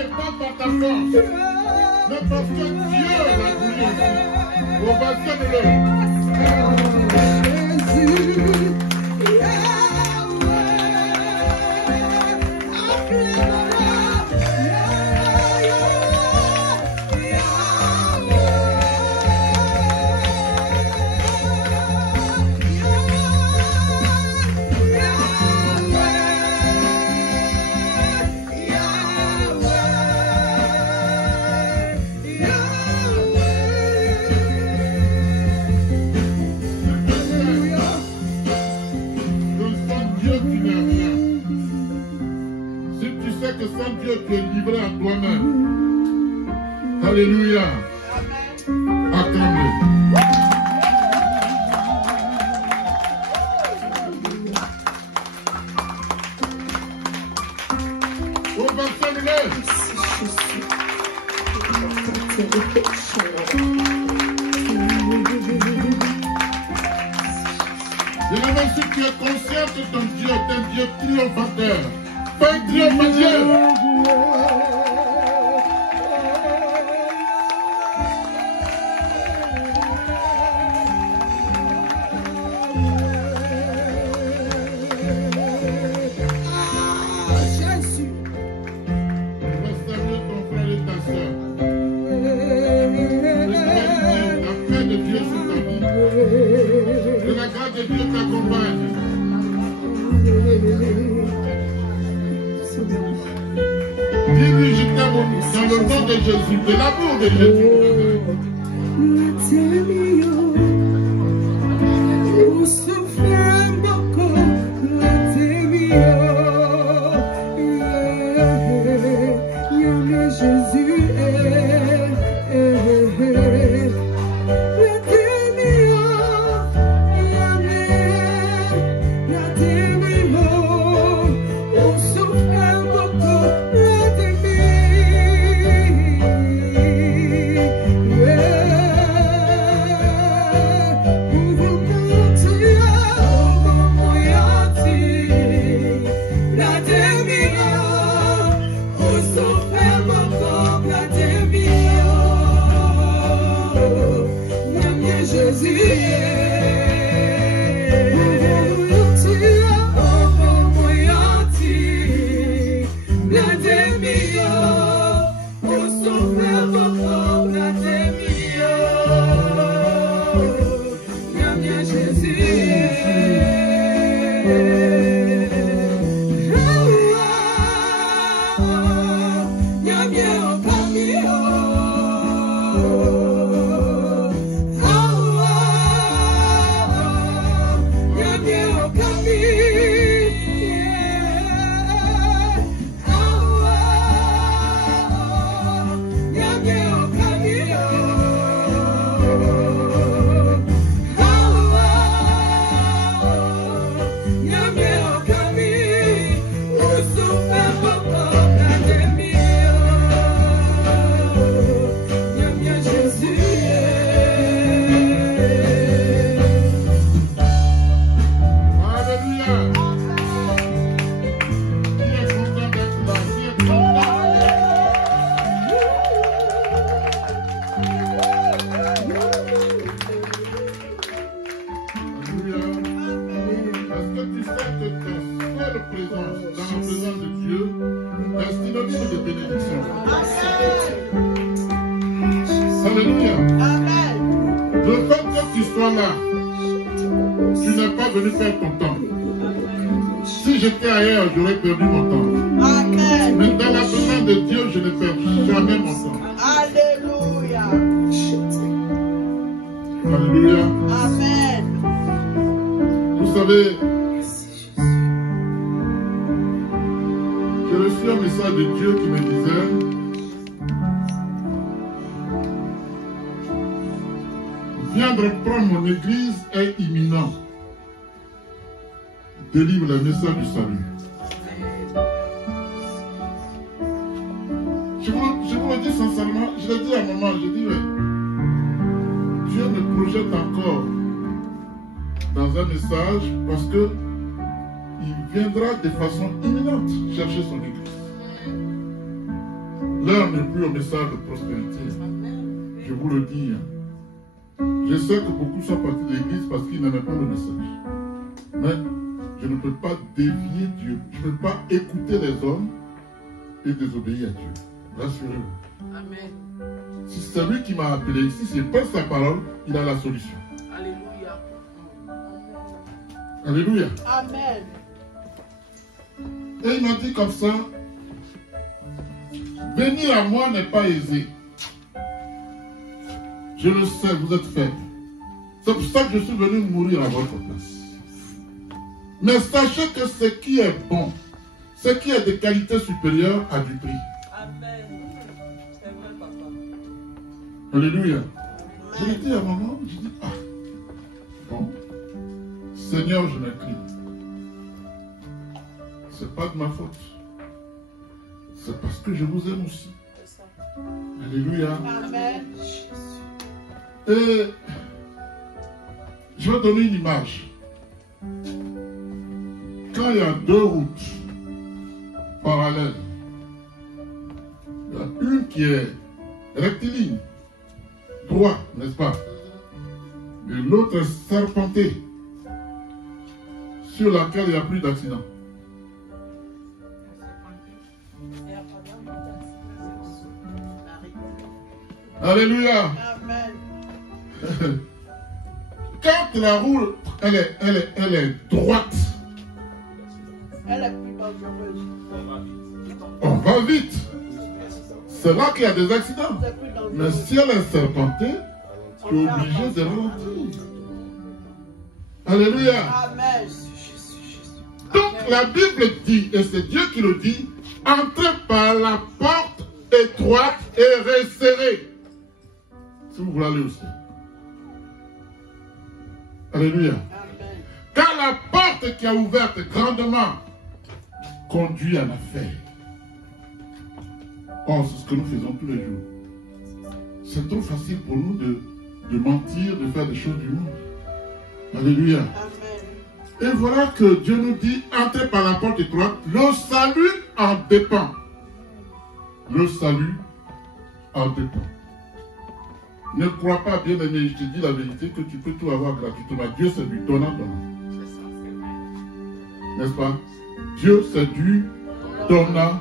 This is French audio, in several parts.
et pas par ta force, mais parce que Dieu l'a voulu aussi. Oh, baptême-le. Que sans Dieu tu es livré à toi-même. Alléluia. Acclame-le. Oh, baptême-le. Bien-aimé, si tu es conscient que ton Dieu est un Dieu triomphateur, pas un triomphateur. Dis-lui, je t'aime dans le nom de Jésus, de l'amour de Jésus. Alléluia. Amen. Le fait que tu sois là, tu n'es pas venu faire ton temps. Si j'étais ailleurs, j'aurais perdu mon temps. Amen. Mais dans la présence de Dieu, je ne perds jamais mon temps. Alléluia. Alléluia. Amen. Vous savez, j'ai reçu un message de Dieu qui me disait: viens reprendre mon église est imminent. Délivre le message du salut. Je vous le dis sincèrement, je l'ai dit à maman, je dis, Dieu me projette encore dans un message parce que il viendra de façon imminente chercher son église. L'heure n'est plus au message de prospérité. Je vous le dis. Je sais que beaucoup sont partis de l'église parce qu'ils n'aimaient pas le message. Mais je ne peux pas dévier Dieu. Je ne peux pas écouter les hommes et désobéir à Dieu. Rassurez-vous. Amen. Si c'est lui qui m'a appelé, si c'est pas sa parole, il a la solution. Alléluia. Alléluia. Amen. Et il m'a dit comme ça, venir à moi n'est pas aisé. Je le sais, vous êtes faible. C'est pour ça que je suis venu mourir à votre place. Mais sachez que ce qui est bon, ce qui est de qualité supérieure a du prix. Amen. C'est vrai, papa. Alléluia. Je l'ai dit à maman, je dis, ah, bon, Seigneur, je m'incline. C'est pas de ma faute. C'est parce que je vous aime aussi. Alléluia. Amen. Et je vais donner une image. Quand il y a deux routes parallèles, il y a une qui est rectiligne, droite, n'est-ce pas? Et l'autre est serpentée, sur laquelle il n'y a plus d'accident. Alléluia. Amen. Quand la route, elle est droite, Elle est plus dangereuse. on va vite. C'est là qu'il y a des accidents. C'est plus dangereux. Mais si elle est serpentée, tu es obligé de ralentir. Alléluia. Amen. Donc la Bible dit, et c'est Dieu qui le dit, entrez par la porte étroite et resserrée. Si vous voulez aller aussi. Alléluia. Amen. Car la porte qui est ouverte grandement conduit à l'affaire. Oh, c'est ce que nous faisons tous les jours. C'est trop facile pour nous de mentir, de faire des choses du monde. Alléluia. Amen. Et voilà que Dieu nous dit, entrez par la porte étroite, le salut en dépend. Le salut en dépend. Ne crois pas, bien aimé, je te dis la vérité, que tu peux tout avoir gratuitement. Dieu, c'est du donnant. N'est-ce pas? Dieu, c'est du donnant.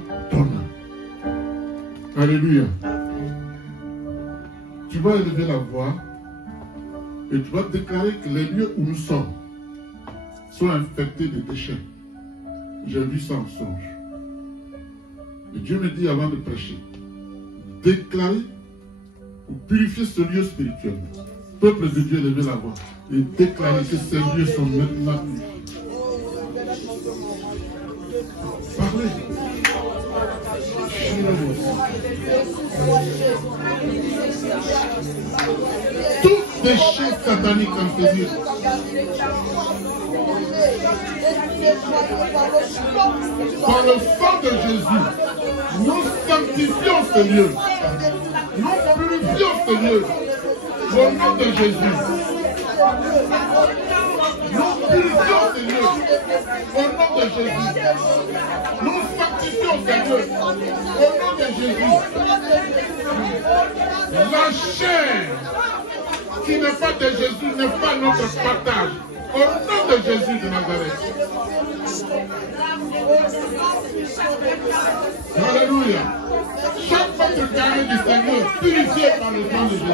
Alléluia. Tu vas élever la voix et tu vas déclarer que les lieux où nous sommes sont infectés de déchets. J'ai vu ça en songe. Et Dieu me dit avant de prêcher, déclarer ou purifier ce lieu spirituellement. Peuple de Dieu, levez la voix et déclarer que ces lieux sont maintenant purifiés. Parlez. Tout déchet satanique en tenue. Par le sang de Jésus, nous sanctifions ce lieu. Nous purifions ce lieu. Au nom de Jésus. Nous purifions ce lieu. Au nom de Jésus. Nous sanctifions ce lieu. Au nom de Jésus. La chair qui n'est pas de Jésus n'est pas notre partage. Au nom de Jésus de Nazareth. Alléluia. Chaque porte carré du Seigneur, purifié par le sang de Jésus.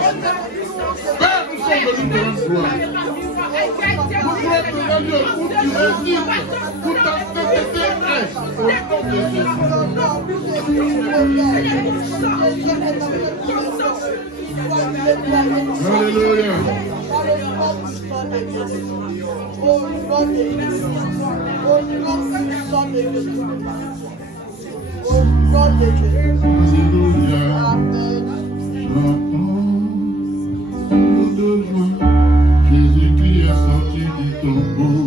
Père, nous sommes venus de rendre gloire. Nous voulons te rendre où tu résides, où ta sainteté est. Au nom de Jésus. Alléluia. Jésus-Christ est sorti du tombeau.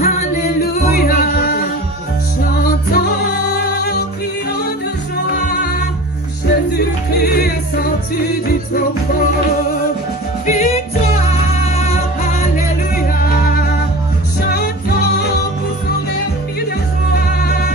Alléluia, chantons, crions de joie. Jésus-Christ est sorti du tombeau. Victoire, alléluia, chantons pour sauver vie de joie.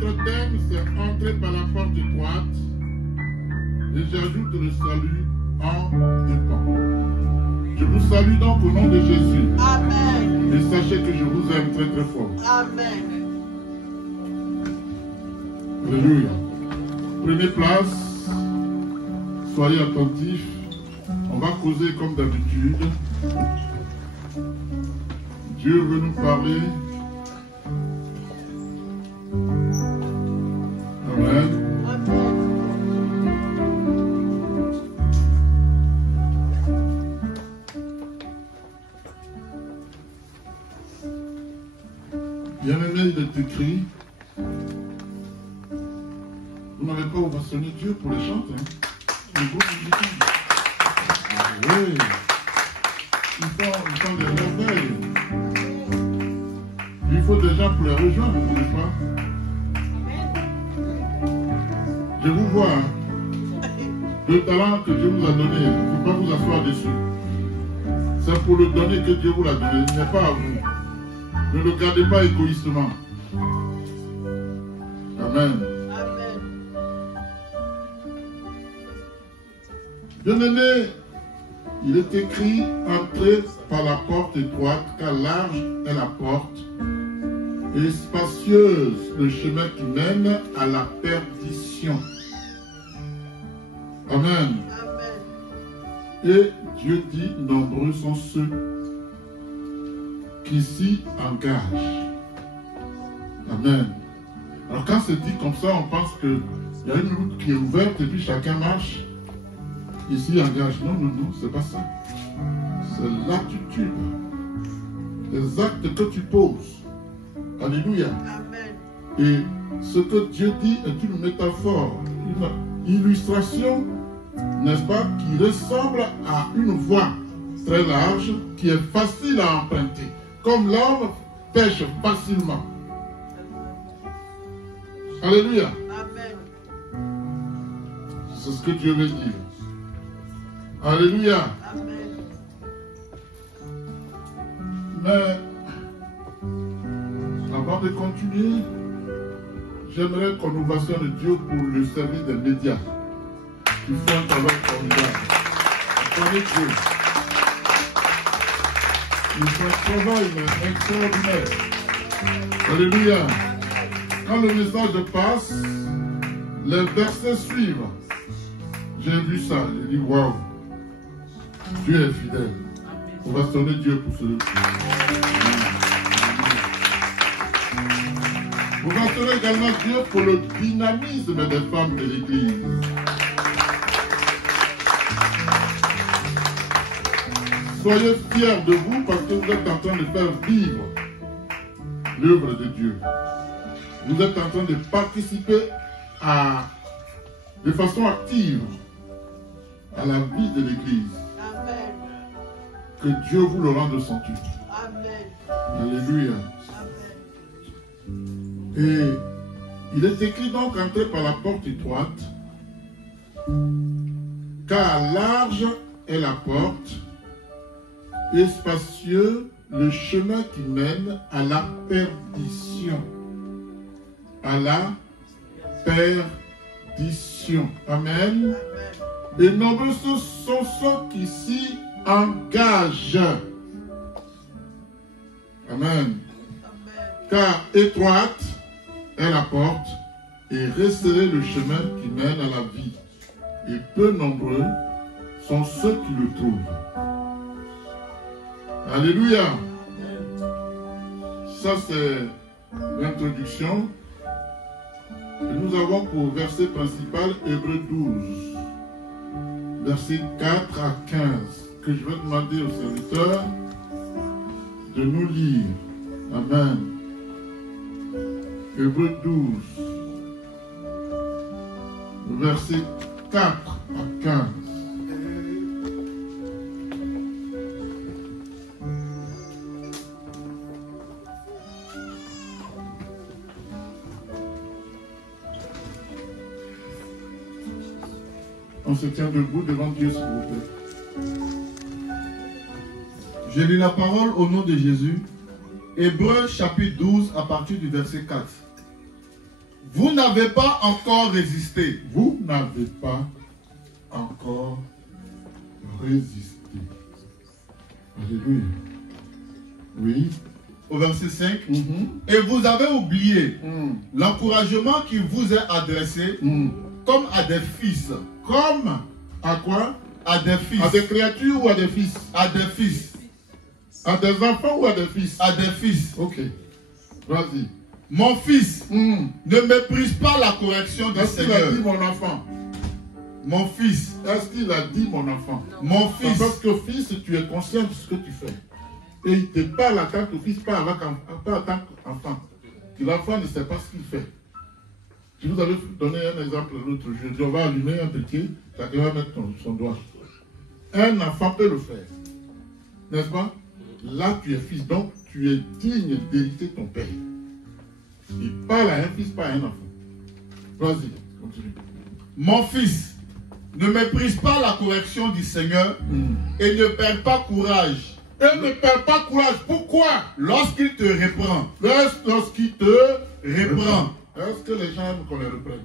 Notre thème, c'est entrer par la porte étroite. Et j'ajoute le salut en dépend. Je vous salue donc au nom de Jésus. Amen. Et sachez que je vous aime très très fort. Amen. Alléluia. Prenez place. Soyez attentifs. On va causer comme d'habitude. Dieu veut nous parler. Amen. Bien-aimé, il est écrit. Vous n'avez pas ovationné Dieu pour les chants, hein? Le groupe musical. Oui. Ils font des merveilles. Il faut des gens pour les rejoindre, vous ne savez pas? Je vous vois. Hein? Le talent que Dieu vous a donné, il ne faut pas vous asseoir dessus. C'est pour le donner que Dieu vous l'a donné, il n'est pas à vous. Ne le gardez pas égoïstement. Amen. Bien-aimé, il est écrit, entrez par la porte étroite, car large est la porte, et spacieuse le chemin qui mène à la perdition. Amen. Et Dieu dit, nombreux sont ceux qui s'y engagent. Amen. Alors quand c'est dit comme ça, on pense qu'il y a une route qui est ouverte et puis chacun marche. Ici, engage. Non, non, non, c'est pas ça. C'est l'attitude. Les actes que tu poses. Alléluia. Amen. Et ce que Dieu dit est une métaphore, une illustration, n'est-ce pas, qui ressemble à une voie très large, qui est facile à emprunter. Comme l'homme pêche facilement. Alléluia. Amen. C'est ce que Dieu veut dire. Alléluia. Amen. Mais, avant de continuer, j'aimerais qu'on ovationne Dieu pour le service des médias. Qui font un travail formidable. Acclamez Dieu. Ils font un travail extraordinaire. Alléluia. Quand le message passe, les versets suivent. J'ai vu ça, j'ai dit waouh. Dieu est fidèle. On va sonner Dieu pour ce. On va sonner également Dieu pour le dynamisme des femmes de l'Église. Soyez fiers de vous parce que vous êtes en train de faire vivre l'œuvre de Dieu. Vous êtes en train de participer de façon active à la vie de l'Église. Amen. Que Dieu vous le rende centuple. Amen. Alléluia. Amen. Et il est écrit donc, entrez par la porte étroite, car large est la porte, et spacieux le chemin qui mène à la perdition. À la perdition. Amen. Et nombreux sont ceux qui s'y engagent. Amen. Car étroite est la porte et resserré le chemin qui mène à la vie. Et peu nombreux sont ceux qui le trouvent. Alléluia. Ça c'est l'introduction. Et nous avons pour verset principal Hébreux 12. Versets 4 à 15. Que je vais demander aux serviteurs de nous lire. Amen. Hébreux 12. Versets 4 à 15. On se tient debout devant Dieu, s'il vous plaît. Je lis la parole au nom de Jésus. Hébreux chapitre 12 à partir du verset 4. Vous n'avez pas encore résisté. Vous n'avez pas encore résisté. Alléluia. Oui. Au verset 5. Et vous avez oublié l'encouragement qui vous est adressé comme à des fils. Comme à quoi? À des fils. À des créatures ou à des fils? À des fils. À des enfants ou à des fils? À des fils. Ok. Vas-y. Mon fils, ne méprise pas la correction du Est-ce qu'il a Seigneur. dit mon enfant? Mon fils. Est-ce qu'il a dit mon enfant? Mon fils. Parce que fils, tu es conscient de ce que tu fais. Et il te parle en tant que fils, pas en tant qu'enfant. Que l'enfant ne sait pas ce qu'il fait. Je vous avais donné un exemple l'autre jour. On va allumer un briquet, chacun va mettre son doigt. Un enfant peut le faire. N'est-ce pas? Là, tu es fils, donc tu es digne d'hériter ton père. Il parle à un fils, pas à un enfant. Vas-y, continue. Mon fils, ne méprise pas la correction du Seigneur et ne perds pas courage. Et ne perds pas courage. Pourquoi? Lorsqu'il te reprend. Lorsqu'il te reprend. Est-ce que les gens aiment qu'on les reprenne?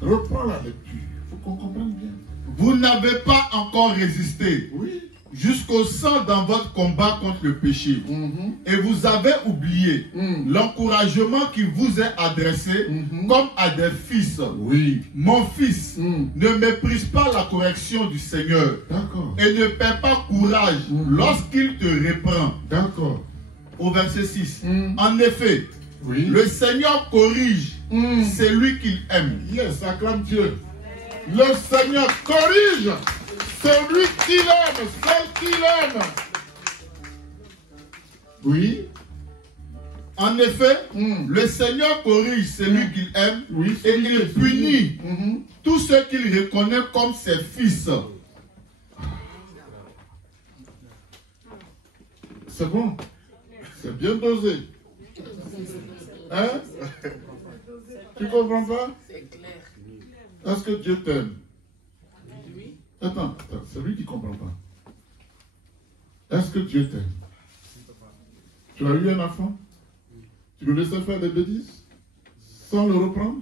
Reprends la lecture. Il faut qu'on comprenne bien. Vous n'avez pas encore résisté. Oui. Jusqu'au sang dans votre combat contre le péché. Et vous avez oublié l'encouragement qui vous est adressé comme à des fils. Oui. Mon fils, ne méprise pas la correction du Seigneur. D'accord. Et ne perds pas courage lorsqu'il te reprend. D'accord. Au verset 6. En effet, oui. Le Seigneur corrige celui qu'il aime. Yes, acclame Dieu. Le Seigneur corrige celui qu'il aime, celle qu'il aime. Oui. En effet, le Seigneur corrige celui qu'il aime et il punit tous ceux qu'il reconnaît comme ses fils. C'est bon. C'est bien dosé. Hein? Tu comprends pas? C'est clair. Est-ce que Dieu t'aime? Attends, c'est lui qui ne comprend pas. Est-ce que Dieu t'aime? Tu as eu un enfant? Tu le laissais faire des bêtises? Sans le reprendre?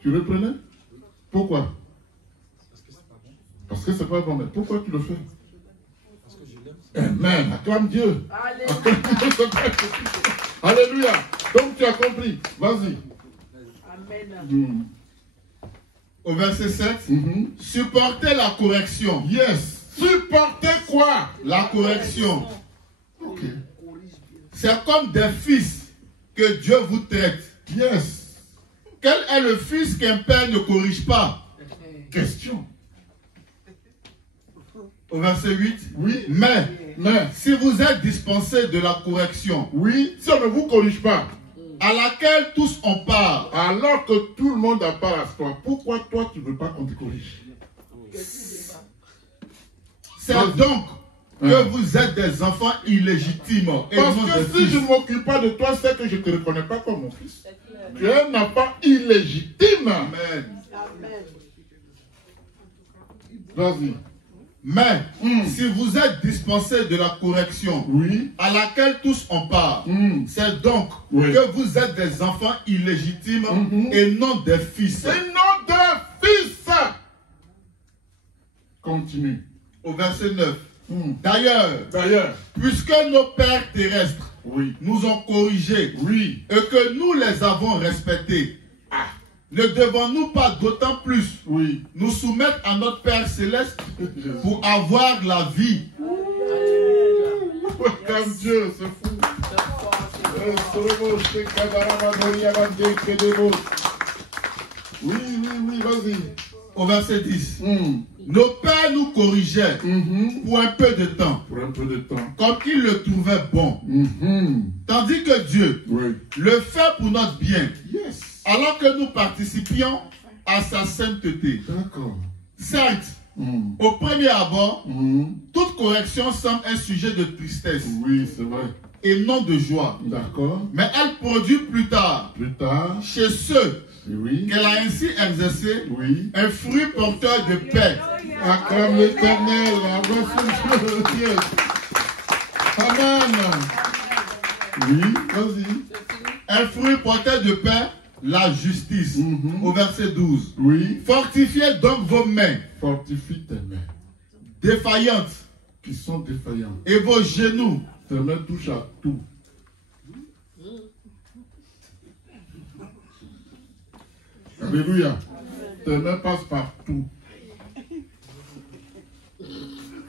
Tu le prenais? Pourquoi? Parce que c'est pas bon. Mais pourquoi tu le fais? Parce que je l'aime. Amen. Acclame Dieu. Alléluia. Donc tu as compris. Vas-y. Amen. Au verset 7, supportez la correction. Yes. Supportez quoi? La correction. Ok. C'est comme des fils que Dieu vous traite. Yes. Quel est le fils qu'un père ne corrige pas? Question. Au verset 8, Oui. mais si vous êtes dispensé de la correction, Oui, si on ne vous corrige pas, à laquelle tous on part, alors que tout le monde a part à toi, pourquoi toi tu ne veux pas qu'on te corrige? c'est donc que vous êtes des enfants illégitimes. Et Parce non que des si fils. je ne m'occupe pas de toi, c'est que je ne te reconnais pas comme mon fils. Tu es un enfant illégitime. Amen. Amen. Vas-y. Mais si vous êtes dispensé de la correction, Oui. à laquelle tous on part, c'est donc Oui. que vous êtes des enfants illégitimes et non des fils. Et non de fils. Continue. Au verset 9. D'ailleurs, puisque nos pères terrestres nous ont corrigés et que nous les avons respectés, ne devons-nous pas d'autant plus nous soumettre à notre Père Céleste pour avoir la vie? Comme Dieu, c'est fou. Oui, vas-y. Au verset 10. Nos pères nous corrigeaient pour un peu de temps, Pour un peu de temps. comme ils le trouvaient bon. Tandis que Dieu le fait pour notre bien, Yes. alors que nous participions à sa sainteté. D'accord. Certes, au premier abord, toute correction semble un sujet de tristesse Oui, c'est vrai. et non de joie. D'accord. Mais elle produit plus tard, Plus tard. chez ceux Oui. qu'elle a ainsi exercé, Oui. un fruit porteur de paix. Acclame l'Éternel. Voici Dieu. Amen. Oui, vas-y. Un fruit porteur de paix, la justice. Au verset 12. Oui. Fortifiez donc vos mains. Fortifie tes mains. Défaillantes. Qui sont défaillantes. Et vos genoux. Tes mains touchent à tout. Alléluia. Tes mains passent partout.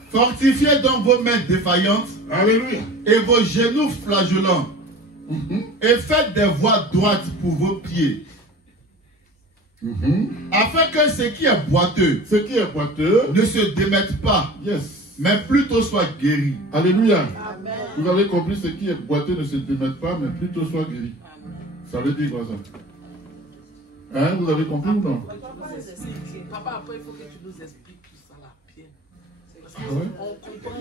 Fortifiez donc vos mains défaillantes. Alléluia. Et vos genoux flageolants. Et faites des voies droites pour vos pieds. Afin que ce qui est boiteux, ne se démette pas, mais plutôt soit guéri. Alléluia. Amen. Vous avez compris, ce qui est boiteux ne se démette pas, mais plutôt soit guéri. Ça veut dire quoi ça? Hein, vous avez compris ou non? Papa, après il faut que tu nous expliques tout ça là bien. Parce que on comprend.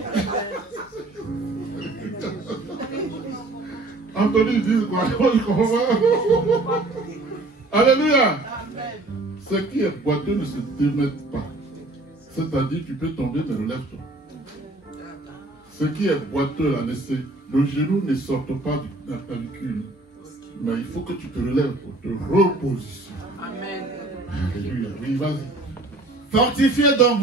Anthony dit quoi? Alléluia. Amen. Ce qui est boiteux ne se démette pas. C'est-à-dire tu peux tomber, mais relève-toi. Ce qui est boiteux là, le genou ne sort pas de la clavicule. Mais il faut que tu te relèves pour te repositionner. Amen. Alléluia. Oui, vas-y. Fortifiez donc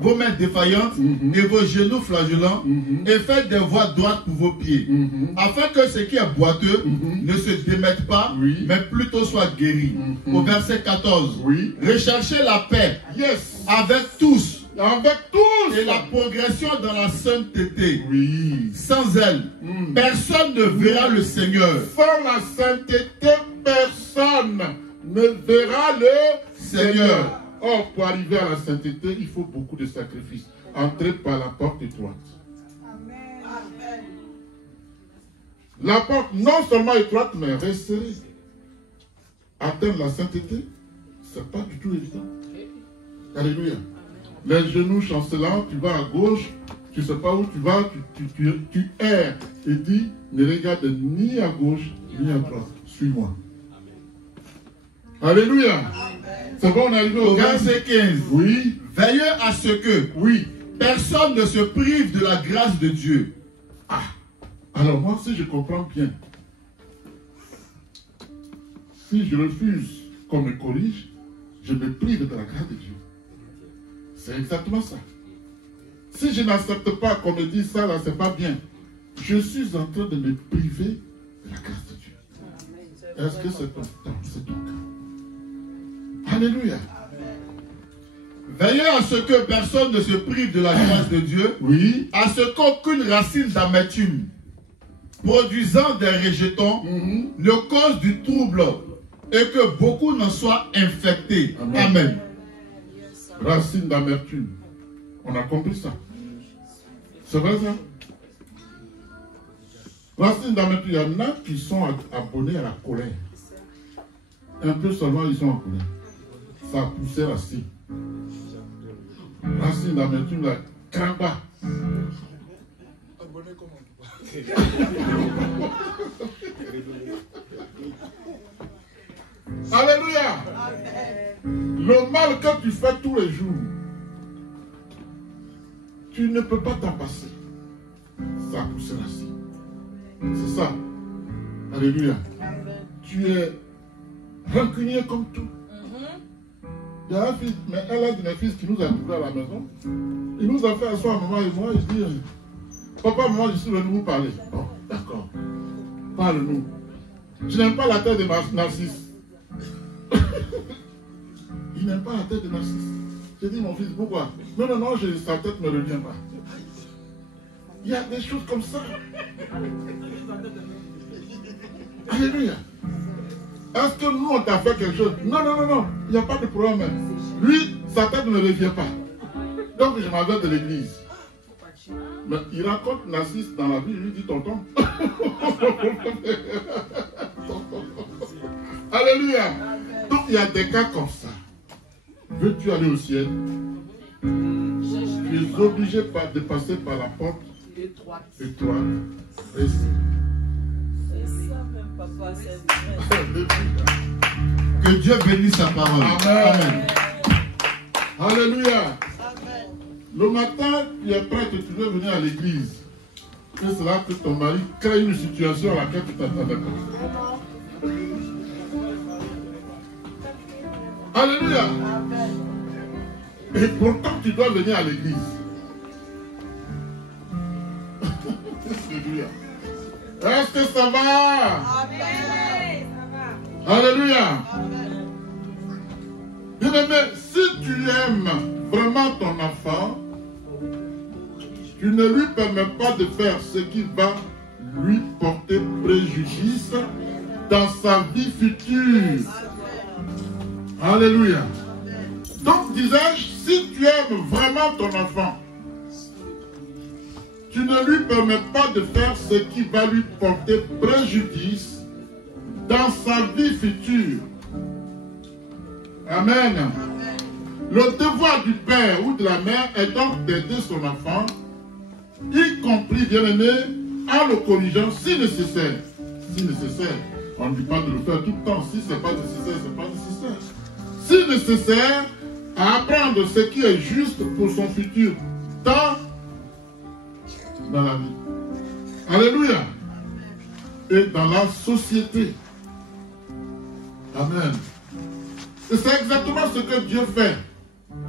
vos mains défaillantes et vos genoux flageolants et faites des voies droites pour vos pieds. Afin que ce qui est boiteux ne se démette pas, mais plutôt soit guéri. Au verset 14. Recherchez la paix avec tous. Et la progression dans la sainteté. Sans elle, personne ne verra le Seigneur. Sans la sainteté, personne ne verra le Seigneur. Or, pour arriver à la sainteté, il faut beaucoup de sacrifices. Entrez par la porte étroite. Amen. La porte non seulement étroite, mais resserrée. Atteindre la sainteté, ce n'est pas du tout évident. Alléluia. Les genoux chancelants, tu vas à gauche, tu ne sais pas où tu vas, tu erres et dis, ne regarde ni à gauche ni à droite. Suis-moi. Alléluia. C'est bon, on est arrivé au verset 15. Oui. Veillez à ce que personne ne se prive de la grâce de Dieu. Ah. Alors moi, si je comprends bien, si je refuse qu'on me corrige, je me prive de la grâce de Dieu. C'est exactement ça. Si je n'accepte pas qu'on me dise ça, là, c'est pas bien. Je suis en train de me priver de la grâce de Dieu. Est-ce que c'est ton cas? C'est ton cas. Alléluia. Veillez à ce que personne ne se prive de la grâce de Dieu. À ce qu'aucune racine d'amertume produisant des rejetons ne cause du trouble et que beaucoup n'en soient infectés. Amen. Racine d'amertume. On a compris ça. C'est vrai ça? Racine d'amertume, il y en a qui sont abonnés à la colère. Un peu seulement, ils sont en colère. Ça a poussé racine. Racine d'amertume, la cramba. Abonné comment? Alléluia. Le mal que tu fais tous les jours, tu ne peux pas t'en passer. Ça a poussé racine. C'est ça. Alléluia. Tu es rancunier comme tout. Il y a un fils, mais elle a un fils qui nous a trouvé à la maison. Il nous a fait asseoir maman et moi. Il dit, papa, maman, je suis venu vous parler. Bon, d'accord. Parle-nous. Je n'aime pas la tête de Narcisse. Il n'aime pas la tête de Narcisse. J'ai dit, mon fils, pourquoi? Non, sa tête ne me revient pas. Il y a des choses comme ça. Alléluia. Est-ce que nous, on t'a fait quelque chose? Non. Il n'y a pas de problème. Lui, sa tête ne revient pas. Donc, je m'en vais de l'église. Mais il raconte Narcisse dans la vie. Il lui dit, tonton. Alléluia. Donc, il y a des cas comme ça. Veux-tu aller au ciel? Tu es obligé de passer par la porte étroite. C'est ça même, papa. Que Dieu bénisse sa parole. Amen. Alléluia. Amen. Le matin, tu es prêt, tu veux venir à l'église. fait cela que ton mari crée une situation à laquelle tu t'attendais pas. Alléluia. Et pourtant, tu dois venir à l'église. Alléluia. Est-ce que ça va? Amen. Alléluia. Bien-aimé, si tu aimes vraiment ton enfant, tu ne lui permets pas de faire ce qui va lui porter préjudice dans sa vie future. Alléluia. Donc, disais-je, si tu aimes vraiment ton enfant, tu ne lui permets pas de faire ce qui va lui porter préjudice dans sa vie future. Amen. Le devoir du père ou de la mère est donc d'aider son enfant, y compris, bien-aimé, en le corrigeant si nécessaire. Si nécessaire. On ne dit pas de le faire tout le temps. Si ce n'est pas nécessaire, ce n'est pas nécessaire. Si nécessaire, à apprendre ce qui est juste pour son futur dans la vie. Alléluia. Et dans la société. Amen. Et c'est exactement ce que Dieu fait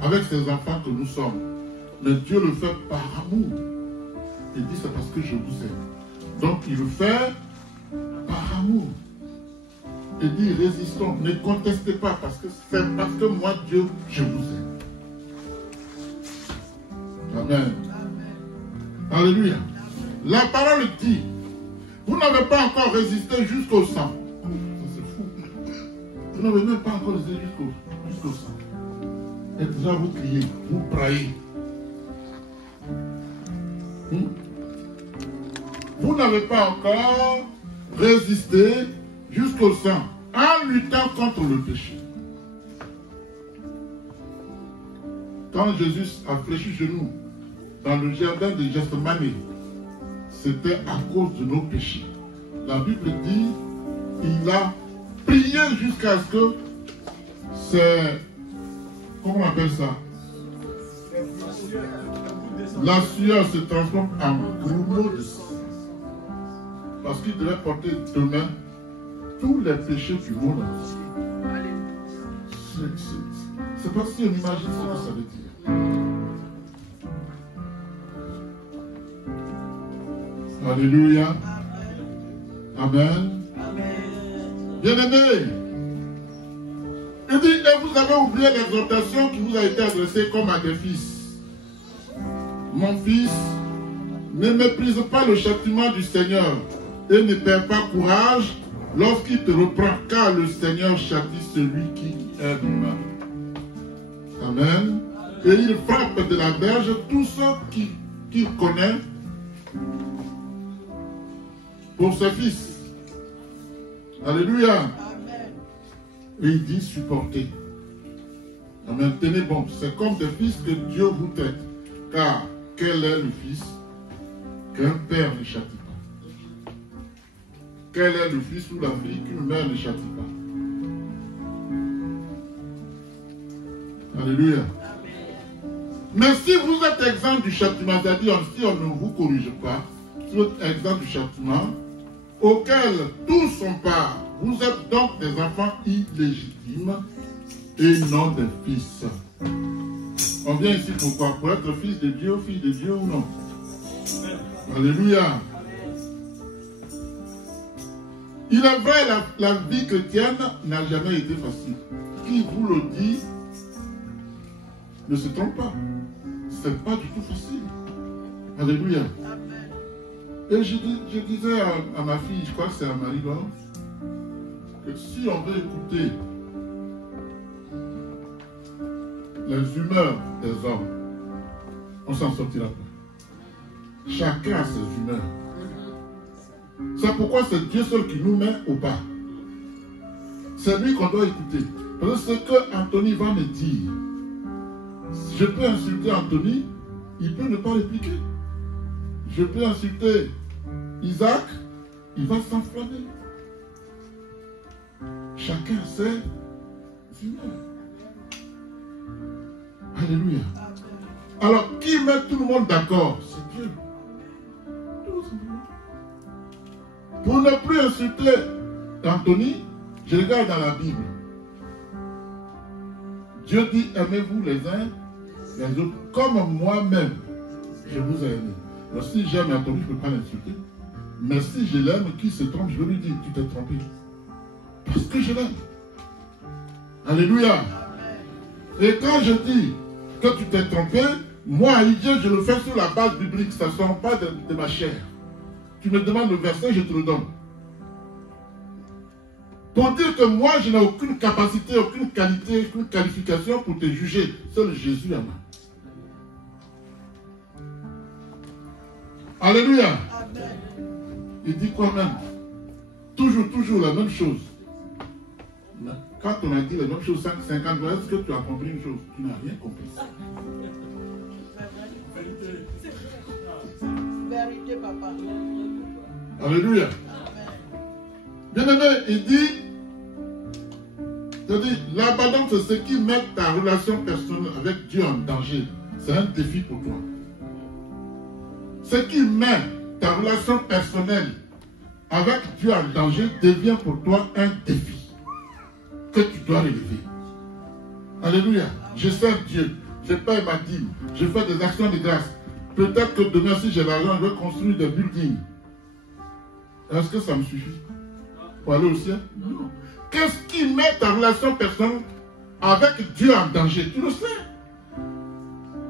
avec ses enfants que nous sommes. Mais Dieu le fait par amour. Il dit c'est parce que je vous aime. Donc il le fait par amour. Il dit résistons, ne contestez pas parce que c'est parce que moi Dieu, je vous aime. Amen. Alléluia. La parole dit, vous n'avez pas encore résisté jusqu'au sang. Ça c'est fou. Vous n'avez même pas encore résisté jusqu'au sang. Et déjà vous criez, vous braillez. Vous n'avez pas encore résisté jusqu'au sang en luttant contre le péché. Quand Jésus a fléchi genoux dans le jardin de Gethsémani, c'était à cause de nos péchés. La Bible dit, il a prié jusqu'à ce que c'est, comment on appelle ça? La sueur se transforme en grumeaux de sang. Parce qu'il devait porter demain tous les péchés du monde. C'est pas si on imagine ce que ça veut dire. Alléluia. Amen. Bien-aimés, il dit, et vous avez oublié l'exhortation qui vous a été adressée comme à des fils. Mon fils, ne méprise pas le châtiment du Seigneur et ne perds pas courage lorsqu'il te reprend, car le Seigneur châtie celui qui aime. Amen. Et il frappe de la berge tous ceux qu'il connaît pour ses fils. Alléluia. Et il dit supportez. Amen. Tenez bon. C'est comme des fils que Dieu vous traite. Car quel est le fils qu'un père ne châtie pas? Quel est le fils ou la fille qu'une mère ne châtie pas? Alléluia. Mais si vous êtes exempt du châtiment, c'est-à-dire si on ne vous corrige pas, si vous êtes exempt du châtiment, auquel tous sont part, vous êtes donc des enfants illégitimes et non des fils. On vient ici pourquoi? Pour être fils de Dieu, fille de Dieu ou non? Alléluia. Il est vrai, la vie chrétienne n'a jamais été facile. Qui vous le dit ne se trompe pas. C'est pas du tout facile. Alléluia. Et je disais à ma fille, je crois que c'est à Marie-Laure, que si on veut écouter les humeurs des hommes, on s'en sortira pas. Chacun a ses humeurs. C'est pourquoi c'est Dieu seul qui nous met au bas. C'est lui qu'on doit écouter. Parce que ce que Anthony va me dire, je peux insulter Anthony, il peut ne pas répliquer. Je peux insulter Isaac, il va s'enflammer. Chacun a ses humeurs. Alléluia. Alors, qui met tout le monde d'accord? C'est Dieu. Pour ne plus insulter Anthony, je regarde dans la Bible. Dieu dit, aimez-vous les uns les autres, comme moi-même, je vous ai aimé. Alors si j'aime Anthony, je ne peux pas l'insulter. Mais si je l'aime, qui se trompe, je vais lui dire, tu t'es trompé. Parce que je l'aime. Alléluia. Et quand je dis que tu t'es trompé, moi, Dieu, je le fais sur la base biblique, ça ne sort pas de ma chair. Tu me demandes le verset, je te le donne. Pour dire que moi, je n'ai aucune capacité, aucune qualité, aucune qualification pour te juger. Seul Jésus a moi. Alléluia. Amen. Il dit quoi même? Toujours la même chose. Mais quand on a dit la même chose 50 fois, est-ce que tu as compris une chose? Tu n'as rien compris. Vérité, papa. Alléluia. Bien aimé, il dit, l'abandon, c'est ce qui met ta relation personnelle avec Dieu en danger. C'est un défi pour toi. Ce qui met ta relation personnelle avec Dieu en danger devient pour toi un défi que tu dois relever. Alléluia. Je sers Dieu. Je paye ma dîme. Je fais des actions de grâce. Peut-être que demain, si j'ai l'argent, je vais construire des buildings. Est-ce que ça me suffit pour aller au ciel? Non. Qu'est-ce qui met ta relation personnelle avec Dieu en danger? Tu le sais.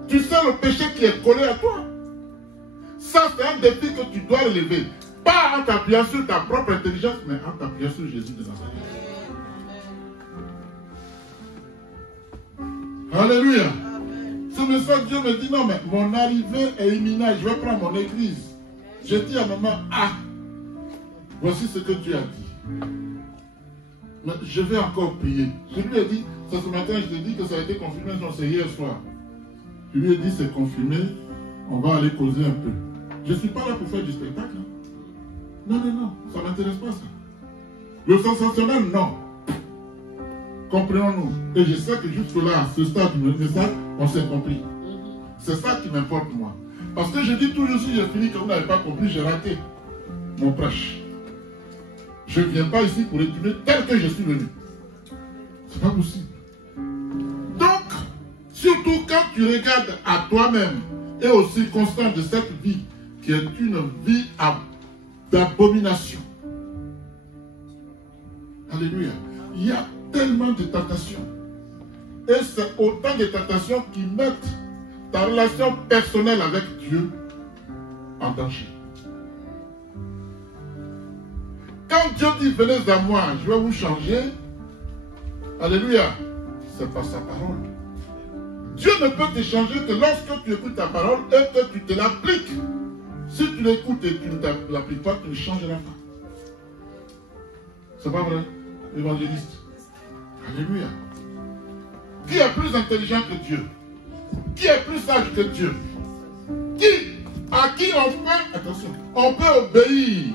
Tu sais le péché qui est collé à toi. Ça, c'est un défi que tu dois relever. Pas en t'appuyant sur ta propre intelligence, mais en t'appuyant sur Jésus de Nazareth. Alléluia. Ce message, Dieu me dit, non, mais mon arrivée est imminente. Je vais prendre mon église. Je dis à maman, voici ce que Dieu a dit. Mais je vais encore prier. Je lui ai dit, ce matin, je lui ai dit que ça a été confirmé, non, c'est hier soir. Je lui ai dit, c'est confirmé, on va aller causer un peu. Je ne suis pas là pour faire du spectacle. Non, ça ne m'intéresse pas ça. Le sensationnel, non. Comprenons-nous. Et je sais que jusque-là, à ce stade du message, on s'est compris. C'est ça qui m'importe, moi. Parce que je dis toujours, si j'ai fini, que vous n'avez pas compris, j'ai raté mon prêche. Je ne viens pas ici pour étudier tel que je suis venu. C'est pas possible. Donc, surtout quand tu regardes à toi-même et aux circonstances de cette vie, qui est une vie d'abomination. Alléluia. Il y a tellement de tentations. Et c'est autant de tentations qui mettent ta relation personnelle avec Dieu en danger. Quand Dieu dit venez à moi, je vais vous changer. Alléluia. C'est pas sa parole. Dieu ne peut te changer que lorsque tu écoutes ta parole et que tu te l'appliques. Si tu l'écoutes et tu ne l'appliques pas, tu ne changeras pas. C'est pas vrai, évangéliste? Alléluia. Qui est plus intelligent que Dieu? Qui est plus sage que Dieu? À qui on peut, attention, on peut obéir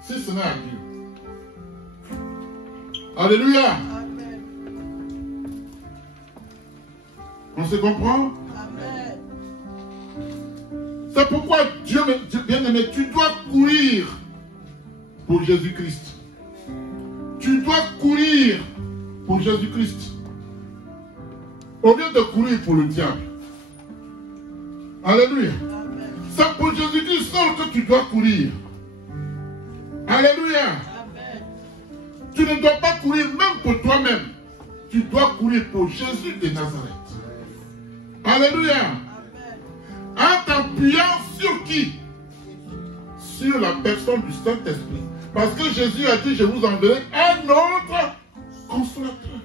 si ce n'est à Dieu? Alléluia. Amen. On se comprend? Amen. C'est pourquoi Dieu, bien aimé, tu dois courir pour Jésus-Christ. Tu dois courir pour Jésus-Christ. Au lieu de courir pour le diable. Alléluia. C'est pour Jésus-Christ seul que tu dois courir. Alléluia. Amen. Tu ne dois pas courir même pour toi-même. Tu dois courir pour Jésus de Nazareth. Alléluia. Amen. En t'appuyant sur qui? Sur la personne du Saint-Esprit. Parce que Jésus a dit, je vous enverrai un autre consolateur.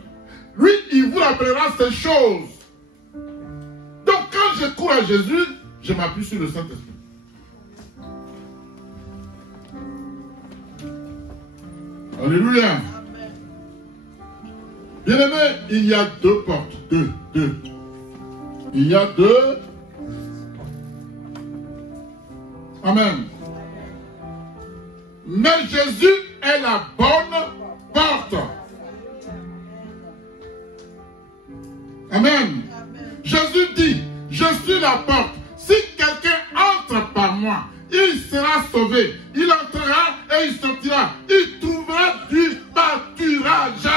Lui, il vous rappellera ces choses. Donc quand je cours à Jésus, je m'appuie sur le Saint-Esprit. Alléluia. Bien aimé, il y a deux portes. Deux. Il y a deux. Amen. Mais Jésus est la bonne porte. Amen. Jésus dit, je suis la porte. Si quelqu'un entre par moi, il sera sauvé. Il entrera et il sortira. Il trouvera du pâturage.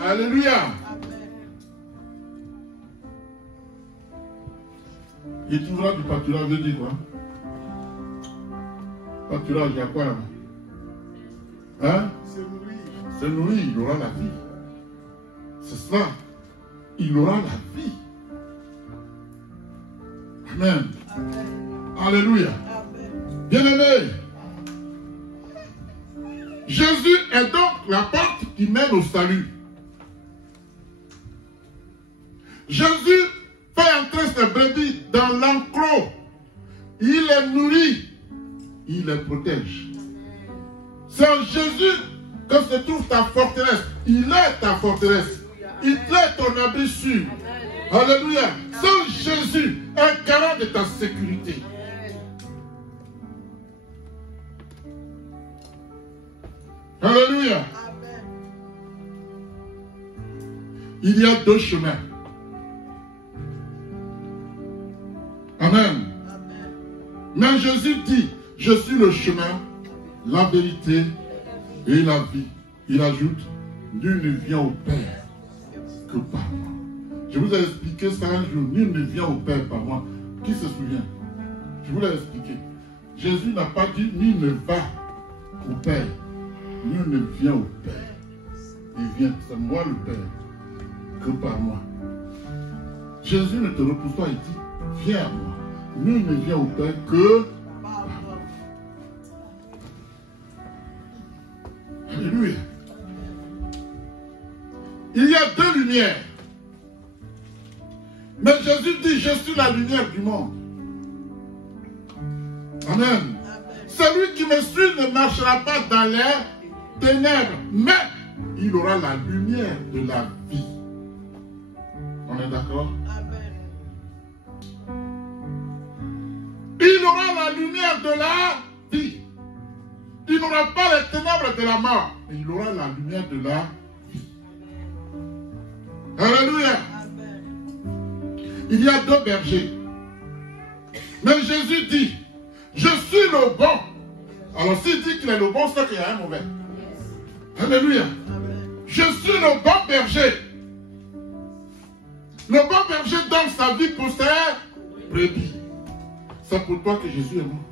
Alléluia. Il trouvera du pâturage, veut dire quoi? Pâturage, il y a quoi là-bas? Hein? Se nourrir, il aura la vie. C'est cela. Il aura la vie. Amen. Alléluia. Bien-aimé, Jésus est donc la porte qui mène au salut. Jésus fait entrer ses brebis dans l'enclos. Il les nourrit. Il les protège. C'est en Jésus que se trouve ta forteresse. Il est ta forteresse. Il est ton abri sûr. Alléluia. Seul Jésus est garant de ta sécurité. Alléluia. Il y a deux chemins. Amen. Mais Jésus dit, je suis le chemin, la vérité et la vie. Il ajoute, nul ne vient au Père que par moi. Je vous ai expliqué ça un jour, nul ne vient au Père par moi. Qui se souvient? Je vous l'ai expliqué. Jésus n'a pas dit, nul ne va au Père. Nul ne vient au Père. Il vient, c'est moi le Père, que par moi. Jésus ne te repousse pas, il dit, viens à moi. Nul ne vient au Père que par moi. Alléluia. Il y a deux lumières. Mais Jésus dit, je suis la lumière du monde. Amen. Celui qui me suit ne marchera pas dans les ténèbres, mais il aura la lumière de la vie. On est d'accord? Il aura la lumière de la vie. Il n'aura pas les ténèbres de la mort, mais il aura la lumière de la vie. Alléluia. Il y a deux bergers. Mais Jésus dit, je suis le bon. Alors s'il dit qu'il est le bon, c'est qu'il y a un mauvais. Alléluia. Je suis le bon berger. Le bon berger donne sa vie pour ses brebis. C'est pour toi que Jésus est mort.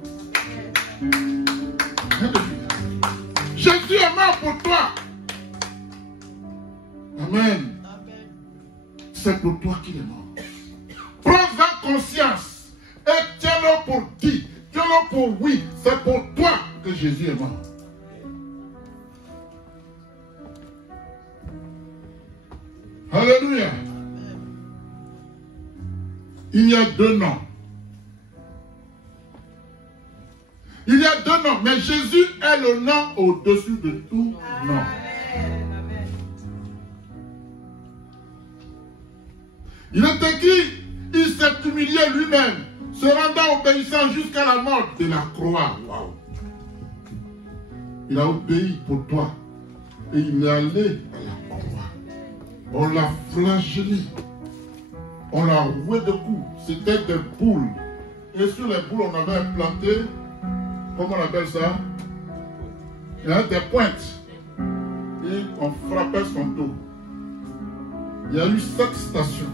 Alléluia. Jésus est mort pour toi. Amen. C'est pour toi qu'il est mort. Prends-en conscience et tiens-le pour dit. Tiens-le pour oui. C'est pour toi que Jésus est mort. Alléluia. Il y a deux noms. Il y a deux noms, mais Jésus est le nom au-dessus de tout nom. Il est écrit, il s'est humilié lui-même, se rendant obéissant jusqu'à la mort de la croix. Wow. Il a obéi pour toi. Et il est allé à la croix. On l'a flagellé. On l'a roué de coups. C'était des boules. Et sur les boules, on avait implanté, comment on appelle ça? Il y avait des pointes. Et on frappait son dos. Il y a eu 7 stations.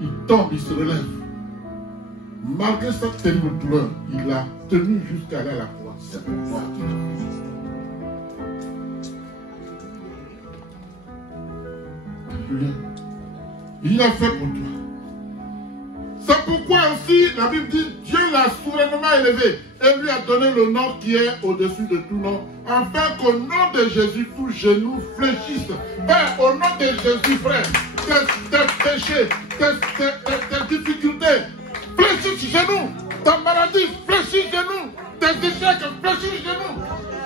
Il tombe, il se relève. Malgré cette terrible douleur, il a tenu jusqu'à aller à la croix. C'est pour toi qu'il a fait. Il a fait pour toi. C'est pourquoi aussi la Bible dit Dieu l'a souverainement élevé et lui a donné le nom qui est au-dessus de tout nom, afin qu'au nom de Jésus, tout genou fléchisse. Père, au nom de Jésus, frère, tes péchés, tes difficultés, fléchissent genoux. Ta maladie, fléchissent genoux. Tes échecs, fléchissent genoux.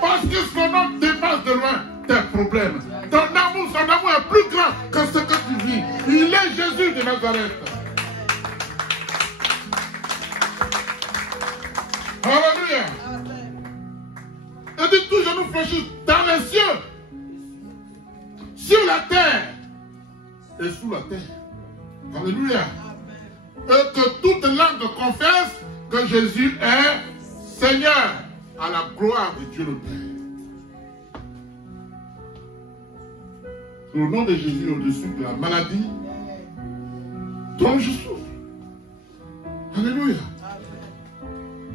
Parce que son nom dépasse de loin tes problèmes. Ton amour, son amour est plus grand que ce que tu vis. Il est Jésus de Nazareth. Alléluia. Et dit tout genou fléchit dans les cieux, sur la terre et sous la terre. Alléluia. Et que toute langue confesse que Jésus est Seigneur, à la gloire de Dieu le Père. Le nom de Jésus au-dessus de la maladie dont je souffre. Alléluia.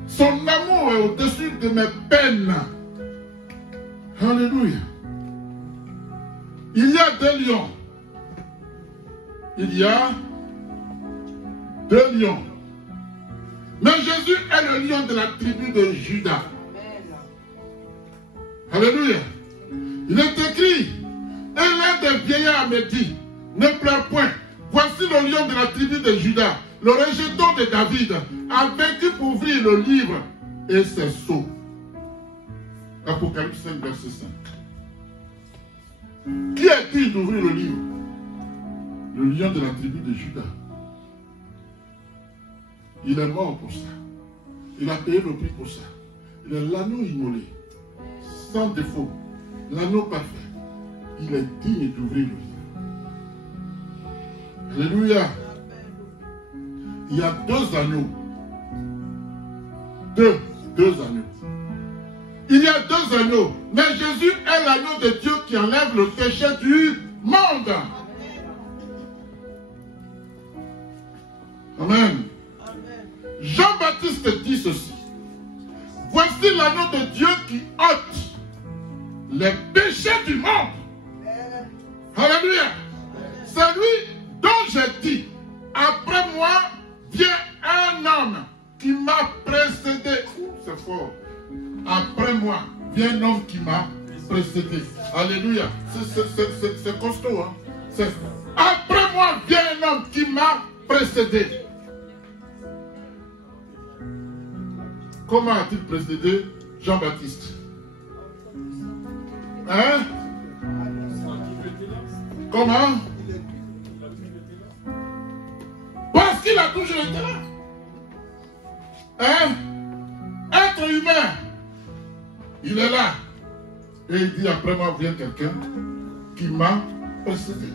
Son amour est au-dessus de mes peines. Alléluia. Il y a deux lions. Il y a deux lions. Mais Jésus est le lion de la tribu de Juda. Alléluia. Il est écrit, et l'un des vieillards me dit, ne pleure point. Voici le lion de la tribu de Juda. Le rejeton de David a vaincu pour ouvrir le livre et ses sceaux. Apocalypse 5, verset 5. Qui est-il d'ouvrir le livre? Le lion de la tribu de Juda. Il est mort pour ça. Il a payé le prix pour ça. Il est l'agneau immolé, sans défaut, l'agneau parfait. Il est digne d'ouvrir le livre. Alléluia. Il y a deux agneaux. Deux agneaux. Il y a deux agneaux. Mais Jésus est l'agneau de Dieu qui enlève le péché du monde. Amen. Jean-Baptiste dit ceci. Voici l'agneau de Dieu qui ôte les péchés du monde. Alléluia. C'est lui dont j'ai dit, après moi vient un homme qui m'a précédé. C'est fort. Après moi vient un homme qui m'a précédé. Alléluia. C'est costaud. Hein? Après moi vient un homme qui m'a précédé. Comment a-t-il précédé Jean-Baptiste? Hein? Comment? Parce qu'il a toujours été là. Hein? Être humain, il est là. Et il dit, après moi vient quelqu'un qui m'a précédé.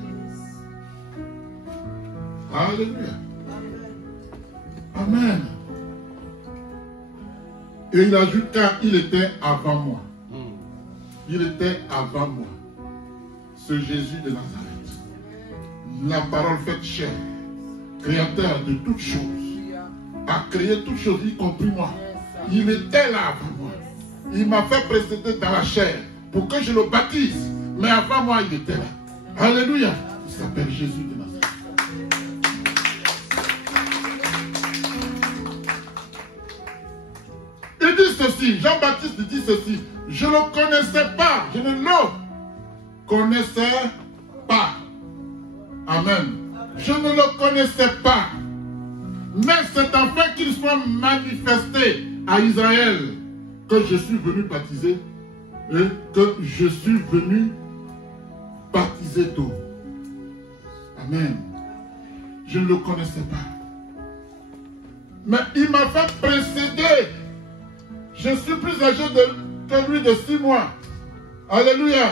Alléluia. Amen. Et il ajoute, car il était avant moi. Il était avant moi. Ce Jésus de Nazareth. La parole faite chair. Créateur de toutes choses. A créé toutes choses, y compris moi. Il était là avant moi. Il m'a fait précéder dans la chair pour que je le baptise. Mais avant moi, il était là. Alléluia. Il s'appelle Jésus de Nazareth. Il dit ceci, Jean-Baptiste dit ceci, je ne le connaissais pas, je ne le connaissais pas. Amen. Je ne le connaissais pas. Mais c'est afin qu'il soit manifesté à Israël que je suis venu baptiser et que je suis venu baptiser d'eau. Amen. Je ne le connaissais pas. Mais il m'a fait précéder. Je suis plus âgé que lui de 6 mois. Alléluia.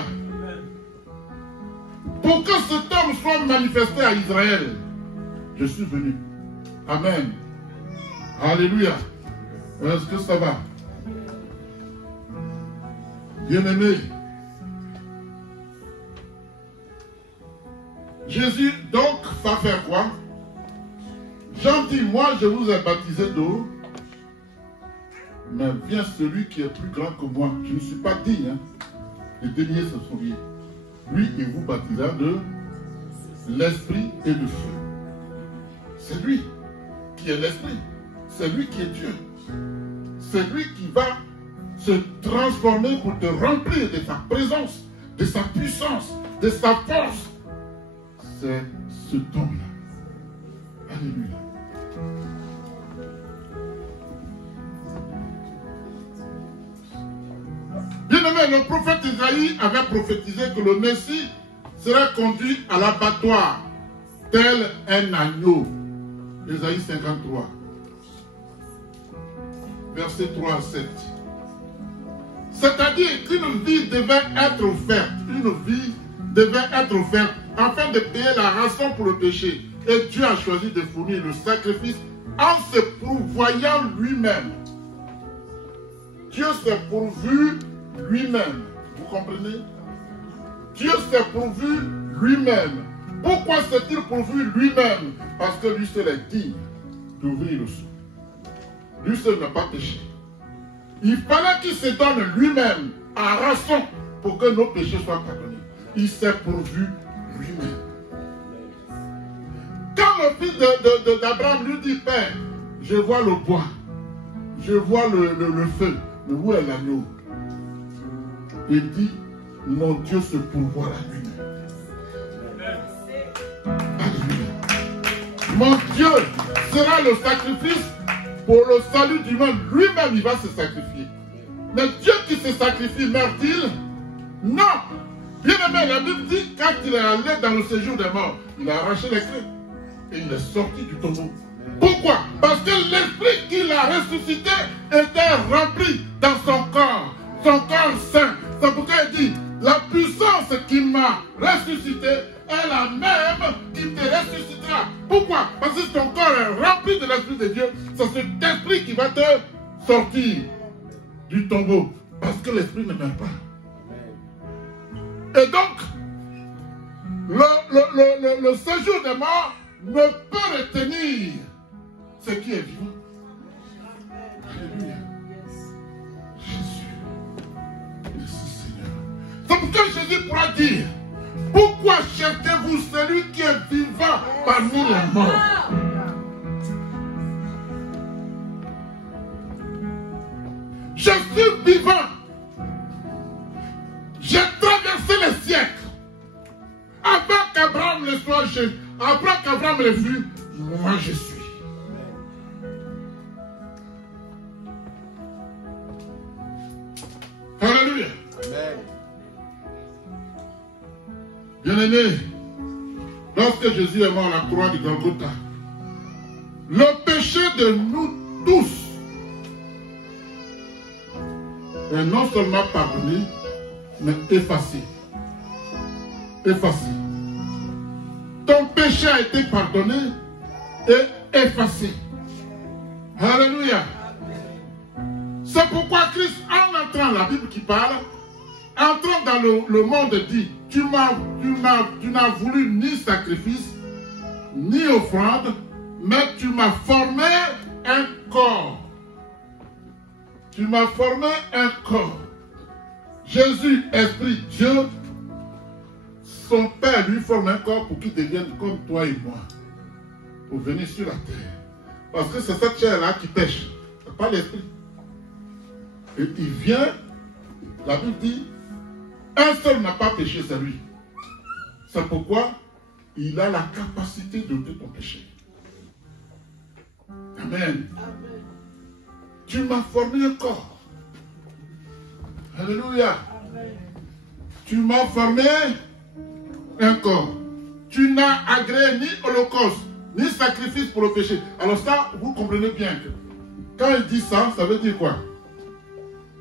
Pour que cet homme soit manifesté à Israël, je suis venu. Amen. Alléluia. Est-ce que ça va? Bien-aimé. Jésus, donc, va faire quoi? Jean dit, moi, je vous ai baptisé d'eau. Mais vient celui qui est plus grand que moi. Je ne suis pas digne de dénier son soulier. Lui, il vous baptisera de l'esprit et de feu. C'est lui qui est l'esprit. C'est lui qui est Dieu. C'est lui qui va se transformer pour te remplir de sa présence, de sa puissance, de sa force. C'est ce don-là. Alléluia. Bien-aimé, le prophète Isaïe avait prophétisé que le Messie serait conduit à l'abattoir, tel un agneau. Isaïe 53, versets 3 à 7. C'est-à-dire qu'une vie devait être offerte, afin de payer la rançon pour le péché. Et Dieu a choisi de fournir le sacrifice en se pourvoyant lui-même. Dieu s'est pourvu lui-même. Vous comprenez? Dieu s'est pourvu lui-même. Pourquoi s'est-il pourvu lui-même? Parce que lui seul est digne d'ouvrir le sceau. Lui seul n'a pas péché. Il fallait qu'il se donne lui-même à rançon pour que nos péchés soient pardonnés. Il s'est pourvu lui-même. Quand le fils d'Abraham lui dit, Père, je vois le bois, je vois le feu, mais où est l'agneau? Il dit, mon Dieu se pourvoira lui-même. Alléluia. Mon Dieu sera le sacrifice pour le salut du monde. Lui-même, il va se sacrifier. Mais Dieu qui se sacrifie, meurt-il? Non. Bien aimé, la Bible dit, quand il est allé dans le séjour des morts, il a arraché les clés. Et il est sorti du tombeau. Pourquoi? Parce que l'esprit qu'il a ressuscité était rempli dans son corps saint. C'est pourquoi il dit, la puissance qui m'a ressuscité est la même qui te ressuscitera. Pourquoi? Parce que ton corps est rempli de l'Esprit de Dieu. C'est cet esprit qui va te sortir du tombeau. Parce que l'esprit ne meurt pas. Et donc, le séjour des morts ne peut retenir ce qui est vivant. Alléluia. Jésus. Merci Seigneur. C'est pourquoi Jésus pourra dire, pourquoi cherchez-vous celui qui est vivant parmi les morts? Je suis vivant. J'ai traversé les siècles. Avant qu'Abraham le soit, avant qu'Abraham le fût, moi je suis. Alléluia. Amen. Bien-aimé, lorsque Jésus est mort à la croix du Golgotha, le péché de nous tous est non seulement pardonné, mais effacé. Effacé. Ton péché a été pardonné et effacé. Alléluia. C'est pourquoi Christ, en entrant, la Bible qui parle, entrant dans le monde, dit, tu n'as voulu ni sacrifice, ni offrande, mais tu m'as formé un corps. Tu m'as formé un corps. Jésus, Esprit, Dieu, son Père lui forme un corps pour qu'il devienne comme toi et moi. Pour venir sur la terre. Parce que c'est cette chair-là qui pêche. Ce n'est pas l'Esprit. Et il vient, la Bible dit, un seul n'a pas péché, c'est lui. C'est pourquoi il a la capacité d'ôter ton péché. Amen. Amen. Tu m'as formé un corps. Alléluia. Amen. Tu m'as formé un corps. Tu n'as agréé ni holocauste, ni sacrifice pour le péché. Alors ça, vous comprenez bien que quand il dit ça, ça veut dire quoi?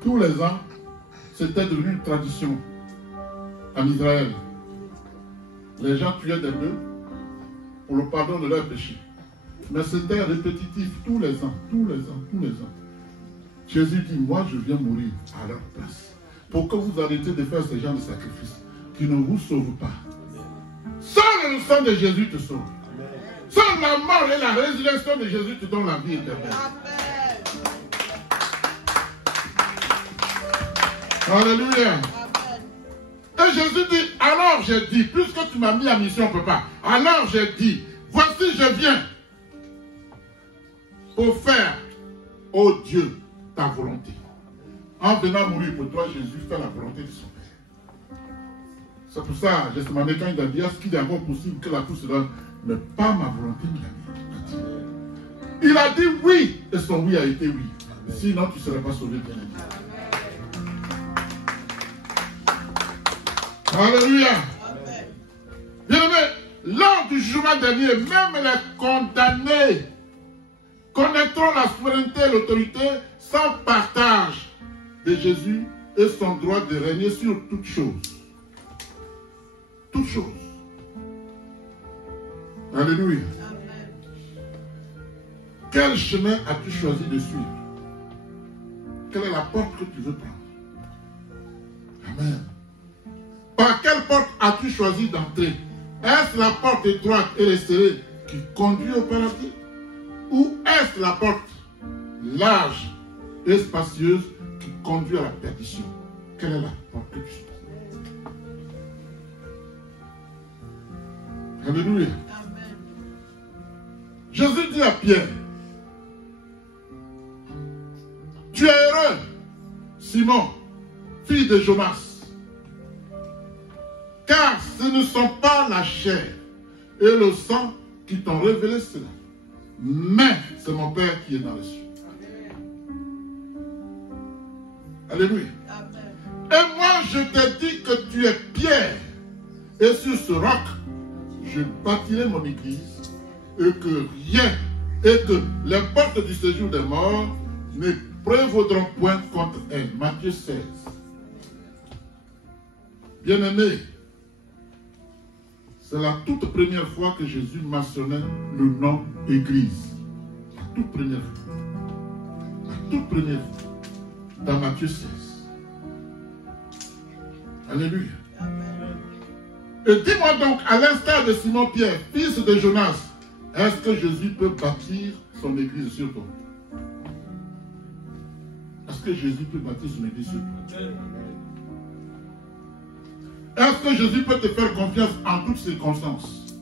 Tous les ans, c'était devenu une tradition en Israël. Les gens tuaient des bœufs pour le pardon de leurs péchés. Mais c'était répétitif tous les ans, tous les ans, tous les ans. Jésus dit, moi je viens mourir à leur place. Pour que vous arrêtez de faire ce genre de sacrifice qui ne vous sauve pas. Seul le sang de Jésus te sauve. Seule la mort et la résurrection de Jésus te donnent la vie éternelle. Alléluia. Et Jésus dit, alors j'ai dit, puisque tu m'as mis en mission, papa, alors j'ai dit, voici je viens pour faire, ô Dieu, ta volonté. En venant mourir pour toi, Jésus fait la volonté de son Père. C'est pour ça, j'ai demandé quand il a dit, est-ce qu'il est encore possible que la coupe se donne? Mais pas ma volonté, mais la mienne. Il a dit oui, et son oui a été oui. Sinon, tu ne serais pas sauvé, bien aimé. Alléluia. Bien aimé, lors du jugement dernier, même les condamnés connaîtront la souveraineté et l'autorité sans partage de Jésus et son droit de régner sur toutes choses. Toutes choses. Alléluia. Quel chemin as-tu choisi de suivre? quelle est la porte que tu veux prendre. Amen. Par quelle porte as-tu choisi d'entrer? Est-ce la porte étroite et resserrée qui conduit au paradis? Ou est-ce la porte large et spacieuse qui conduit à la perdition? Quelle est la porte que tu choisis? Alléluia. Amen. Jésus dit à Pierre, tu es heureux, Simon, fils de Jonas, car ce ne sont pas la chair et le sang qui t'ont révélé cela, mais c'est mon Père qui est dans les cieux. Alléluia. Amen. Et moi je te dis que tu es Pierre, et sur ce roc, je bâtirai mon église, et que rien, et que les portes du séjour des morts ne prévaudront point contre elle. Matthieu 16. Bien-aimé, c'est la toute première fois que Jésus mentionnait le nom Église. La toute première fois. La toute première fois. Dans Matthieu 16. Alléluia. Et dis-moi donc, à l'instar de Simon-Pierre, fils de Jonas, est-ce que Jésus peut bâtir son église sur toi? Est-ce que Jésus peut bâtir son église sur toi? Est-ce que Jésus peut te faire confiance en toutes circonstances?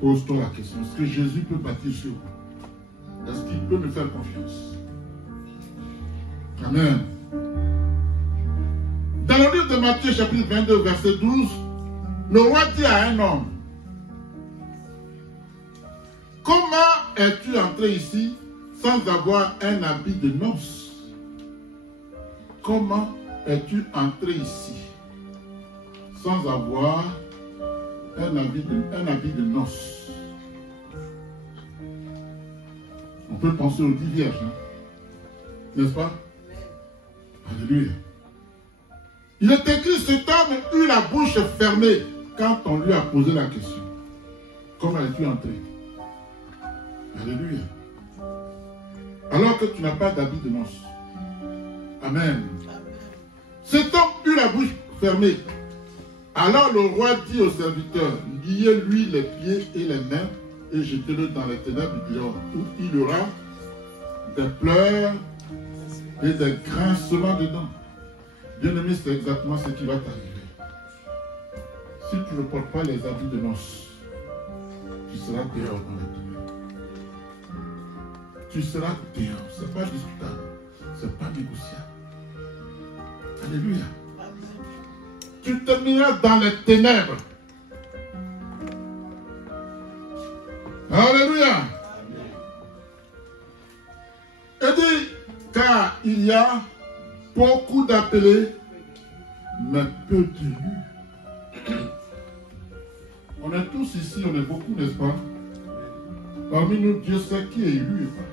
Pose-toi la question. Est-ce que Jésus peut bâtir sur toi? Est-ce qu'il peut me faire confiance? Amen. Dans le livre de Matthieu, chapitre 22, verset 12, le roi dit à un homme, comment es-tu entré ici sans avoir un habit de noces? Comment es-tu entré ici sans avoir un habit de noces? On peut penser aux 10 vierges, hein? N'est-ce pas? Alléluia. Il est écrit, cet homme eut la bouche fermée quand on lui a posé la question. Comment es-tu entré? Alléluia. Alors que tu n'as pas d'habit de noces. Amen. Cet homme eut la bouche fermée. Alors le roi dit au serviteur, liez-lui les pieds et les mains et jetez-le dans les ténèbres du dehors, où il y aura des pleurs et des grincements dedans. Bien-aimé, c'est exactement ce qui va t'arriver. Si tu ne portes pas les habits de noces, tu seras dehors dans les ténèbres. Tu seras dehors. Ce n'est pas discutable. Ce n'est pas négociable. Alléluia. Tu termineras dans les ténèbres. Alléluia. Et dit, car il y a beaucoup d'appelés, mais peu d'élus. On est tous ici, on est beaucoup, n'est-ce pas? Parmi nous, Dieu sait qui est élu et pas.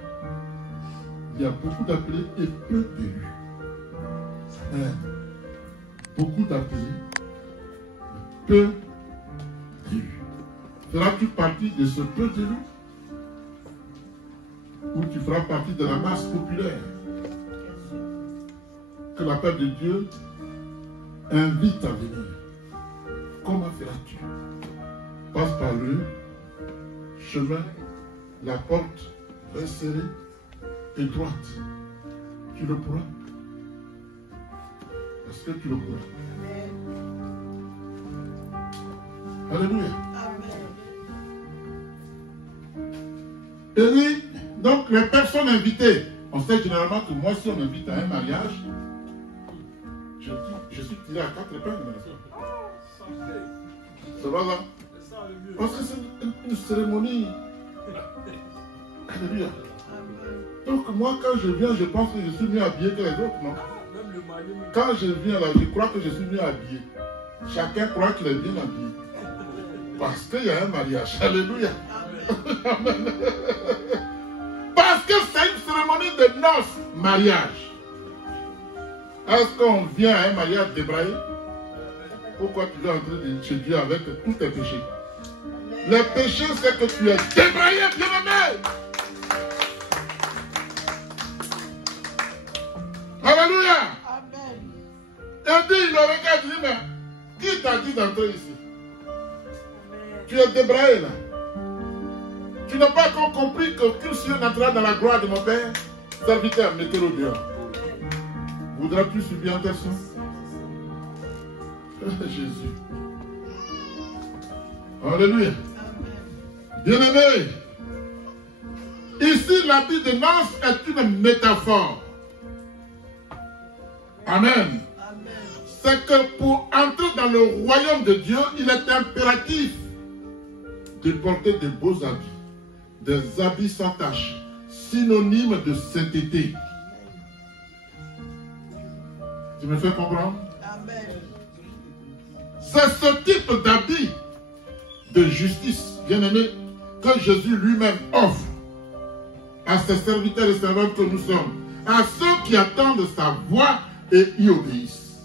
Il y a beaucoup d'appelés et peu d'élus. Beaucoup d'appelés, peu d'élus. Feras-tu partie de ce peu d'élus? Ou tu feras partie de la masse populaire que l'appel de Dieu invite à venir? Comment feras-tu? Passe par le chemin, la porte resserrée et droite. Tu le pourras? Est-ce que tu le pourras? Alléluia. Et oui, donc les personnes invitées, on sait généralement que moi, si on m'invite à un mariage, je suis tiré à 4 épingles. Ça va là? Parce que c'est une cérémonie. Alléluia. Donc moi, quand je viens, je pense que je suis mieux habillé que les autres, non? Quand je viens là, je crois que je suis mieux habillé. Chacun croit qu'il est bien habillé. Parce qu'il y a un mariage. Alléluia. Parce que c'est une cérémonie de noces, mariage. Est-ce qu'on vient à un mariage débraillé? Pourquoi tu dois entrer chez Dieu avec tous tes péchés? Le péché, c'est que tu es débraillé, bien-aimé. Alléluia. Amen. Et dit, il le regarde, il dit, mais qui t'a dit d'entrer ici? Amen. Tu es débraillé là. Tu n'as pas encore compris que Christ entrera dans la gloire de mon Père. Serviteur, mettez-le dehors. Voudras-tu subir en question? Jésus. Alléluia. Bien-aimé, ici l'habit de noces est une métaphore. Amen. C'est que pour entrer dans le royaume de Dieu, il est impératif de porter de beaux habits, des habits sans tache, synonymes de sainteté. Tu me fais comprendre? Amen. C'est ce type d'habit de justice, bien-aimé, que Jésus lui-même offre à ses serviteurs et servantes que nous sommes, à ceux qui attendent sa voix et y obéissent.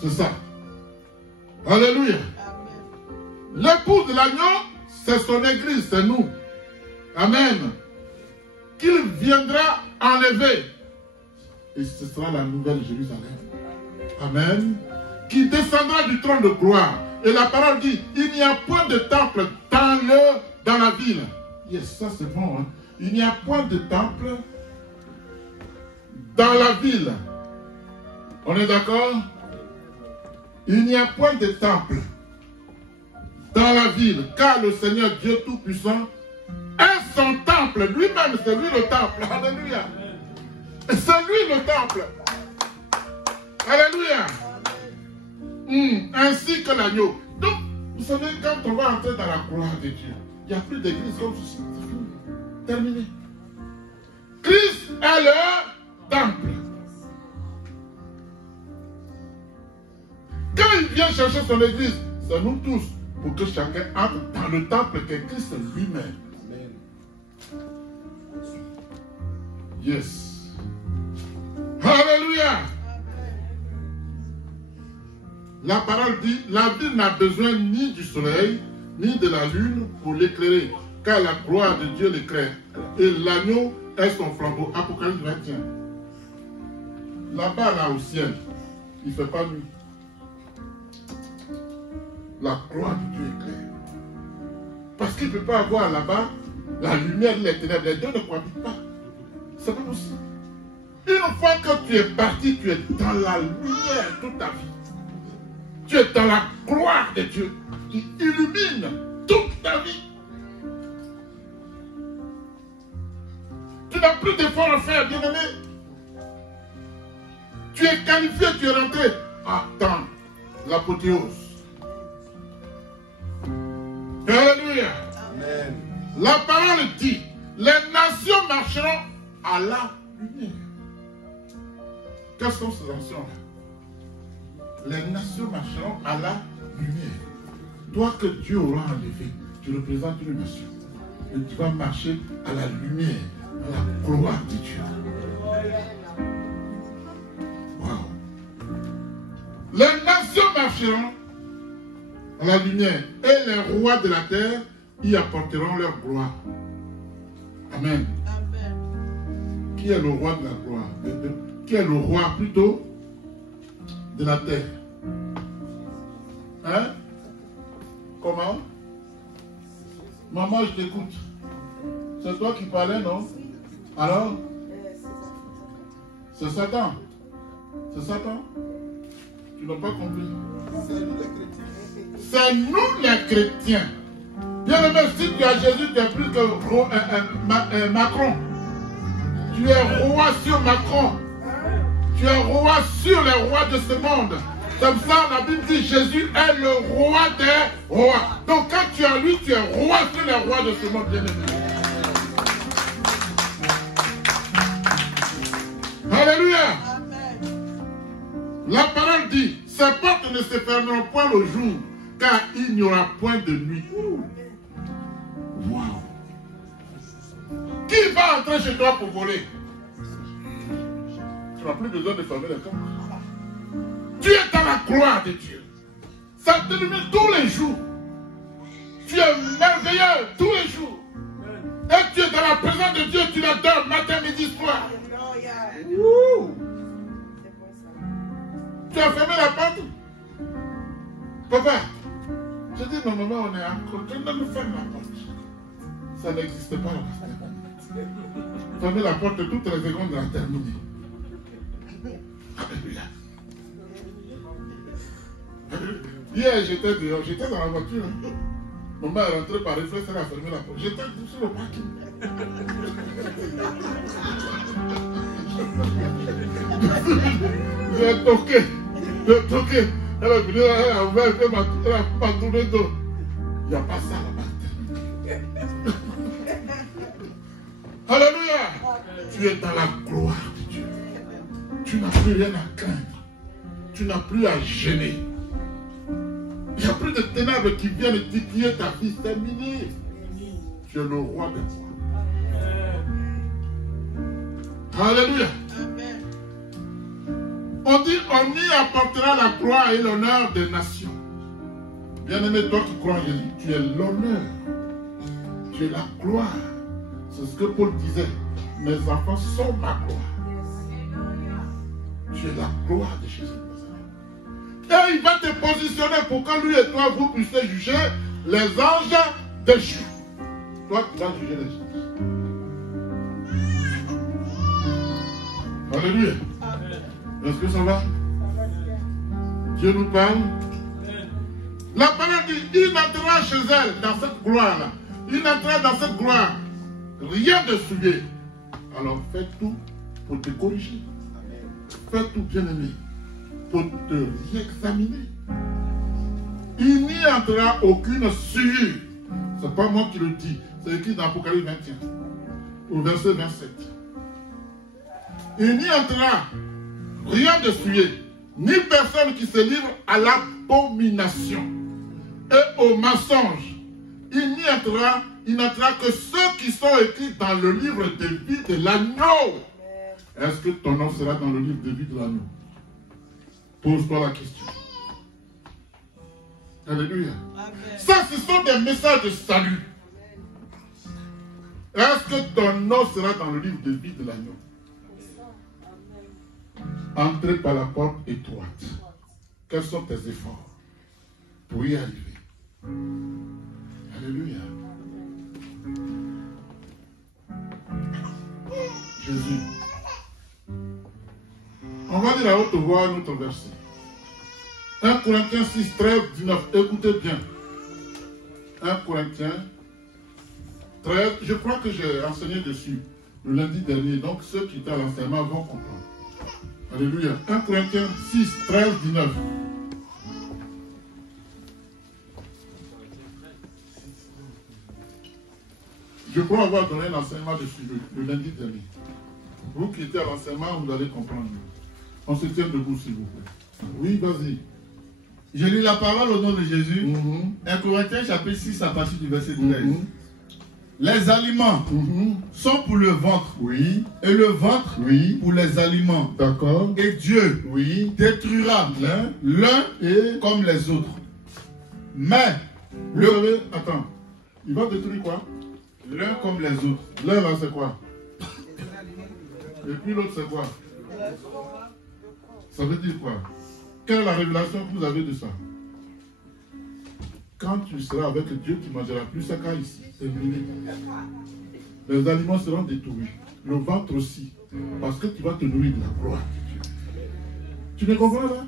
C'est ça. Alléluia. L'époux de l'agneau, c'est son église, c'est nous. Amen. Qu'il viendra enlever. Et ce sera la nouvelle Jérusalem. Amen. Qui descendra du trône de gloire. Et la parole dit, il n'y a point de temple dans la ville. Yes, ça c'est bon. Hein? Il n'y a point de temple dans la ville. On est d'accord? Il n'y a point de temple dans la ville, car le Seigneur Dieu Tout-Puissant est son temple. Lui-même, c'est lui le temple. Alléluia. C'est lui le temple. Alléluia. Ainsi que l'agneau. Donc, vous savez, quand on va entrer dans la gloire de Dieu, il n'y a plus d'église comme ceci. C'est fini. Terminé. Christ est le temple. Quand il vient chercher son église, c'est nous tous, pour que chacun entre dans le temple qu'est Christ lui-même. Yes. Alléluia. La parole dit, la ville n'a besoin ni du soleil, ni de la lune pour l'éclairer, car la gloire de Dieu l'éclaire, et l'agneau est son flambeau. Apocalypse 21. Là-bas, là au ciel, il ne fait pas nuit. La gloire de Dieu éclaire. Parce qu'il ne peut pas avoir là-bas la lumière et les ténèbres. Les deux ne cohabitent pas. C'est pas possible. Une fois que tu es parti, tu es dans la lumière toute ta vie. Tu es dans la gloire de Dieu qui illumine toute ta vie. Tu n'as plus d'efforts à faire, bien-aimé. Tu es qualifié, tu es rentré. Attends l'apothéose. Alléluia. Amen. La parole dit, les nations marcheront à la lumière. Quelles sont ces nations-là? Les nations marcheront à la lumière. Toi que Dieu aura enlevé, tu représentes une nation. Et tu vas marcher à la lumière, à la gloire de Dieu. Wow. Les nations marcheront à la lumière et les rois de la terre y apporteront leur gloire. Amen. Amen. Qui est le roi de la gloire? Qui est le roi plutôt de la terre? Hein? Comment? Maman, je t'écoute. C'est toi qui parlais, non? Alors? C'est Satan. C'est Satan? Tu n'as pas compris? C'est nous les chrétiens. Bien aimé, si tu as Jésus, tu es plus que Macron. Tu es roi sur Macron. Tu es roi sur les rois de ce monde. Comme ça, la Bible dit Jésus est le roi des rois. Donc quand tu as lui, tu es roi sur les rois de ce monde, bien aimé. Alléluia. La parole dit, ces portes ne se fermeront point le jour, car il n'y aura point de nuit. Wow. Qui va entrer chez toi pour voler? Tu n'as plus besoin de fermer les portes. Tu es dans la gloire de Dieu. Ça t'illumine tous les jours. Tu es merveilleux tous les jours. Et tu es dans la présence de Dieu, tu l'adores matin, midi, soir. encore, tu ne ferme la porte. Ça n'existe pas là. Fermez la porte toutes les secondes de la terminer. Alléluia. Hier, j'étais dehors, j'étais dans la voiture. Maman est rentrée par réflexe, elle a fermé la porte. J'étais sur le parking. J'ai toqué. Elle est venue, elle a ouvert, elle m'a tourné le dos. Il n'y a pas ça là-bas. Alléluia. Tu es dans la gloire de Dieu. Tu n'as plus rien à craindre. Tu n'as plus à gêner. Il n'y a plus de ténèbres qui viennent titiller ta vie. C'est terminé. Tu es le roi des rois. Alléluia. On dit, on y apportera la gloire et l'honneur des nations. Bien-aimé, toi qui crois en Jésus, tu es l'honneur. Tu es la gloire. C'est ce que Paul disait. Mes enfants sont ma gloire. Tu es la gloire de Jésus. Et il va te positionner pour que lui et toi, vous puissiez juger les anges déchus. Toi, tu vas juger les anges. Alléluia. Est-ce que ça va? Dieu nous parle. La parole dit, il n'entrera chez elle dans cette gloire-là. Il n'entrera dans cette gloire. Rien de souillé. Alors fais tout pour te corriger. Fais tout, bien-aimé, pour te réexaminer. Il n'y entrera aucune souillure. Ce n'est pas moi qui le dis. C'est écrit dans Apocalypse 21, au verset 27. Il n'y entrera rien de souillé, ni personne qui se livre à l'abomination et au mensonge. Il n'entrera que ceux qui sont écrits dans le livre de vie de l'agneau. Est-ce que ton nom sera dans le livre de vie de l'agneau? Pose-toi la question. Alléluia. Ça, ce sont des messages de salut. Est-ce que ton nom sera dans le livre de vie de l'agneau? Entrez par la porte étroite. Quels sont tes efforts pour y arriver? Alléluia. Jésus. On va dire à haute voix un autre verset. 1 Corinthiens 6, 13, 19. Écoutez bien. 1 Corinthiens 13. Je crois que j'ai enseigné dessus le lundi dernier. Donc ceux qui étaient à l'enseignement vont comprendre. Alléluia. 1 Corinthiens 6, 13, 19. Je crois avoir donné l'enseignement dessus le lundi dernier. Vous qui étiez à l'enseignement, vous allez comprendre. On se tient debout, s'il vous plaît. Oui, vas-y. Je lis la parole au nom de Jésus. 1 Corinthiens chapitre 6 à partir du verset 13. Les aliments sont pour le ventre, oui, et le ventre, oui, pour les aliments. D'accord. Et Dieu, oui, détruira l'un et comme les autres. Mais, attends, il va détruire quoi? L'un comme les autres. L'un là, c'est quoi? Et puis l'autre, c'est quoi? Ça veut dire quoi? Quelle est la révélation que vous avez de ça? Quand tu seras avec Dieu, tu ne mangeras plus ça ici. C'est fini. Les aliments seront détruits. Le ventre aussi. Parce que tu vas te nourrir de la gloire de Dieu. Tu me comprends là?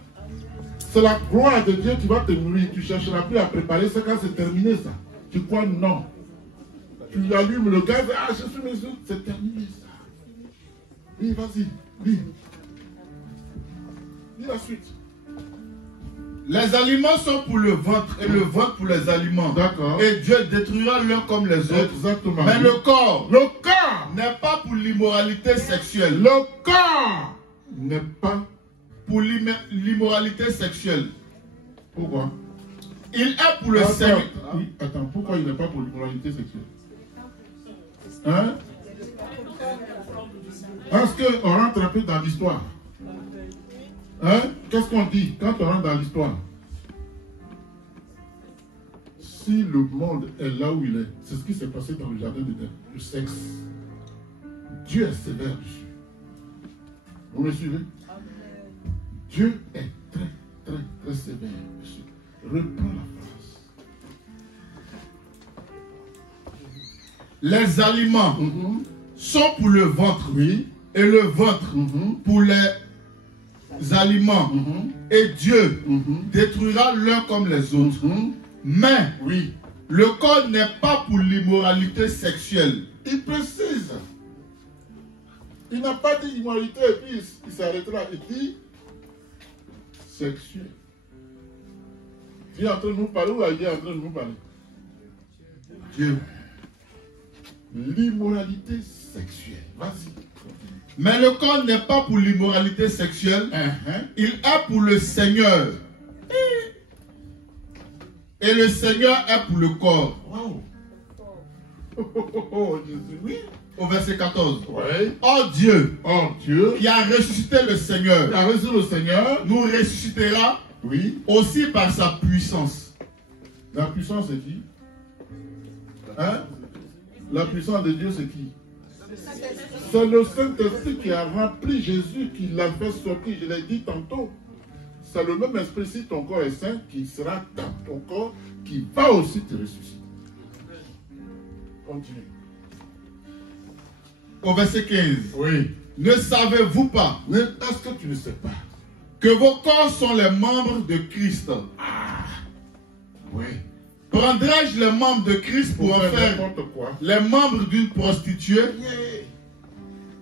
C'est la gloire de Dieu qui va te nourrir. Tu ne chercheras plus à préparer ça quand c'est terminé ça. Tu crois non. Tu allumes le gaz, ah, je suis mes autres, c'est terminé ça. Oui, vas-y, lis. Lis la suite. Les aliments sont pour le ventre et le ventre pour les aliments. D'accord. Et Dieu détruira l'un comme les autres. Exactement. Mais le corps n'est pas pour l'immoralité sexuelle. Le corps n'est pas pour l'immoralité sexuelle. Pourquoi? Il est pour le service. Oui, attends, pourquoi il n'est pas pour l'immoralité sexuelle? Hein? Parce qu'on rentre un peu dans l'histoire. Hein? Qu'est-ce qu'on dit quand on rentre dans l'histoire? Si le monde est là où il est, c'est ce qui s'est passé dans le jardin d'Éden, le sexe. Dieu est sévère dessus. Vous me suivez? Dieu est très, très, très sévère dessus. Reprends la phrase. les aliments sont pour le ventre, et le ventre pour les aliments. Et Dieu détruira l'un comme les autres. Mais le corps n'est pas pour l'immoralité sexuelle. Il précise. Il n'a pas dit immoralité et puis il s'arrêtera. Il dit sexuel. Il est en train de nous parler ou il est en train de nous parler? Dieu. L'immoralité sexuelle. Vas-y. Mais le corps n'est pas pour l'immoralité sexuelle. Il est pour le Seigneur. Et le Seigneur est pour le corps. Wow. Oh, Jésus, oui. Au verset 14. Ouais. Oh Dieu, qui a ressuscité le Seigneur, nous ressuscitera aussi par sa puissance. La puissance c'est qui? Hein? La puissance de Dieu c'est qui? C'est le Saint-Esprit qui a rempli Jésus, qui l'a fait sortir, je l'ai dit tantôt. C'est le même esprit, si ton corps est saint, qui sera dans ton corps, qui va aussi te ressusciter. Continue. Au verset 15. Oui. Ne savez-vous pas? Est-ce que tu ne sais pas? Que vos corps sont les membres de Christ. Oui. Prendrais-je les membres de Christ pour en faire les membres d'une prostituée?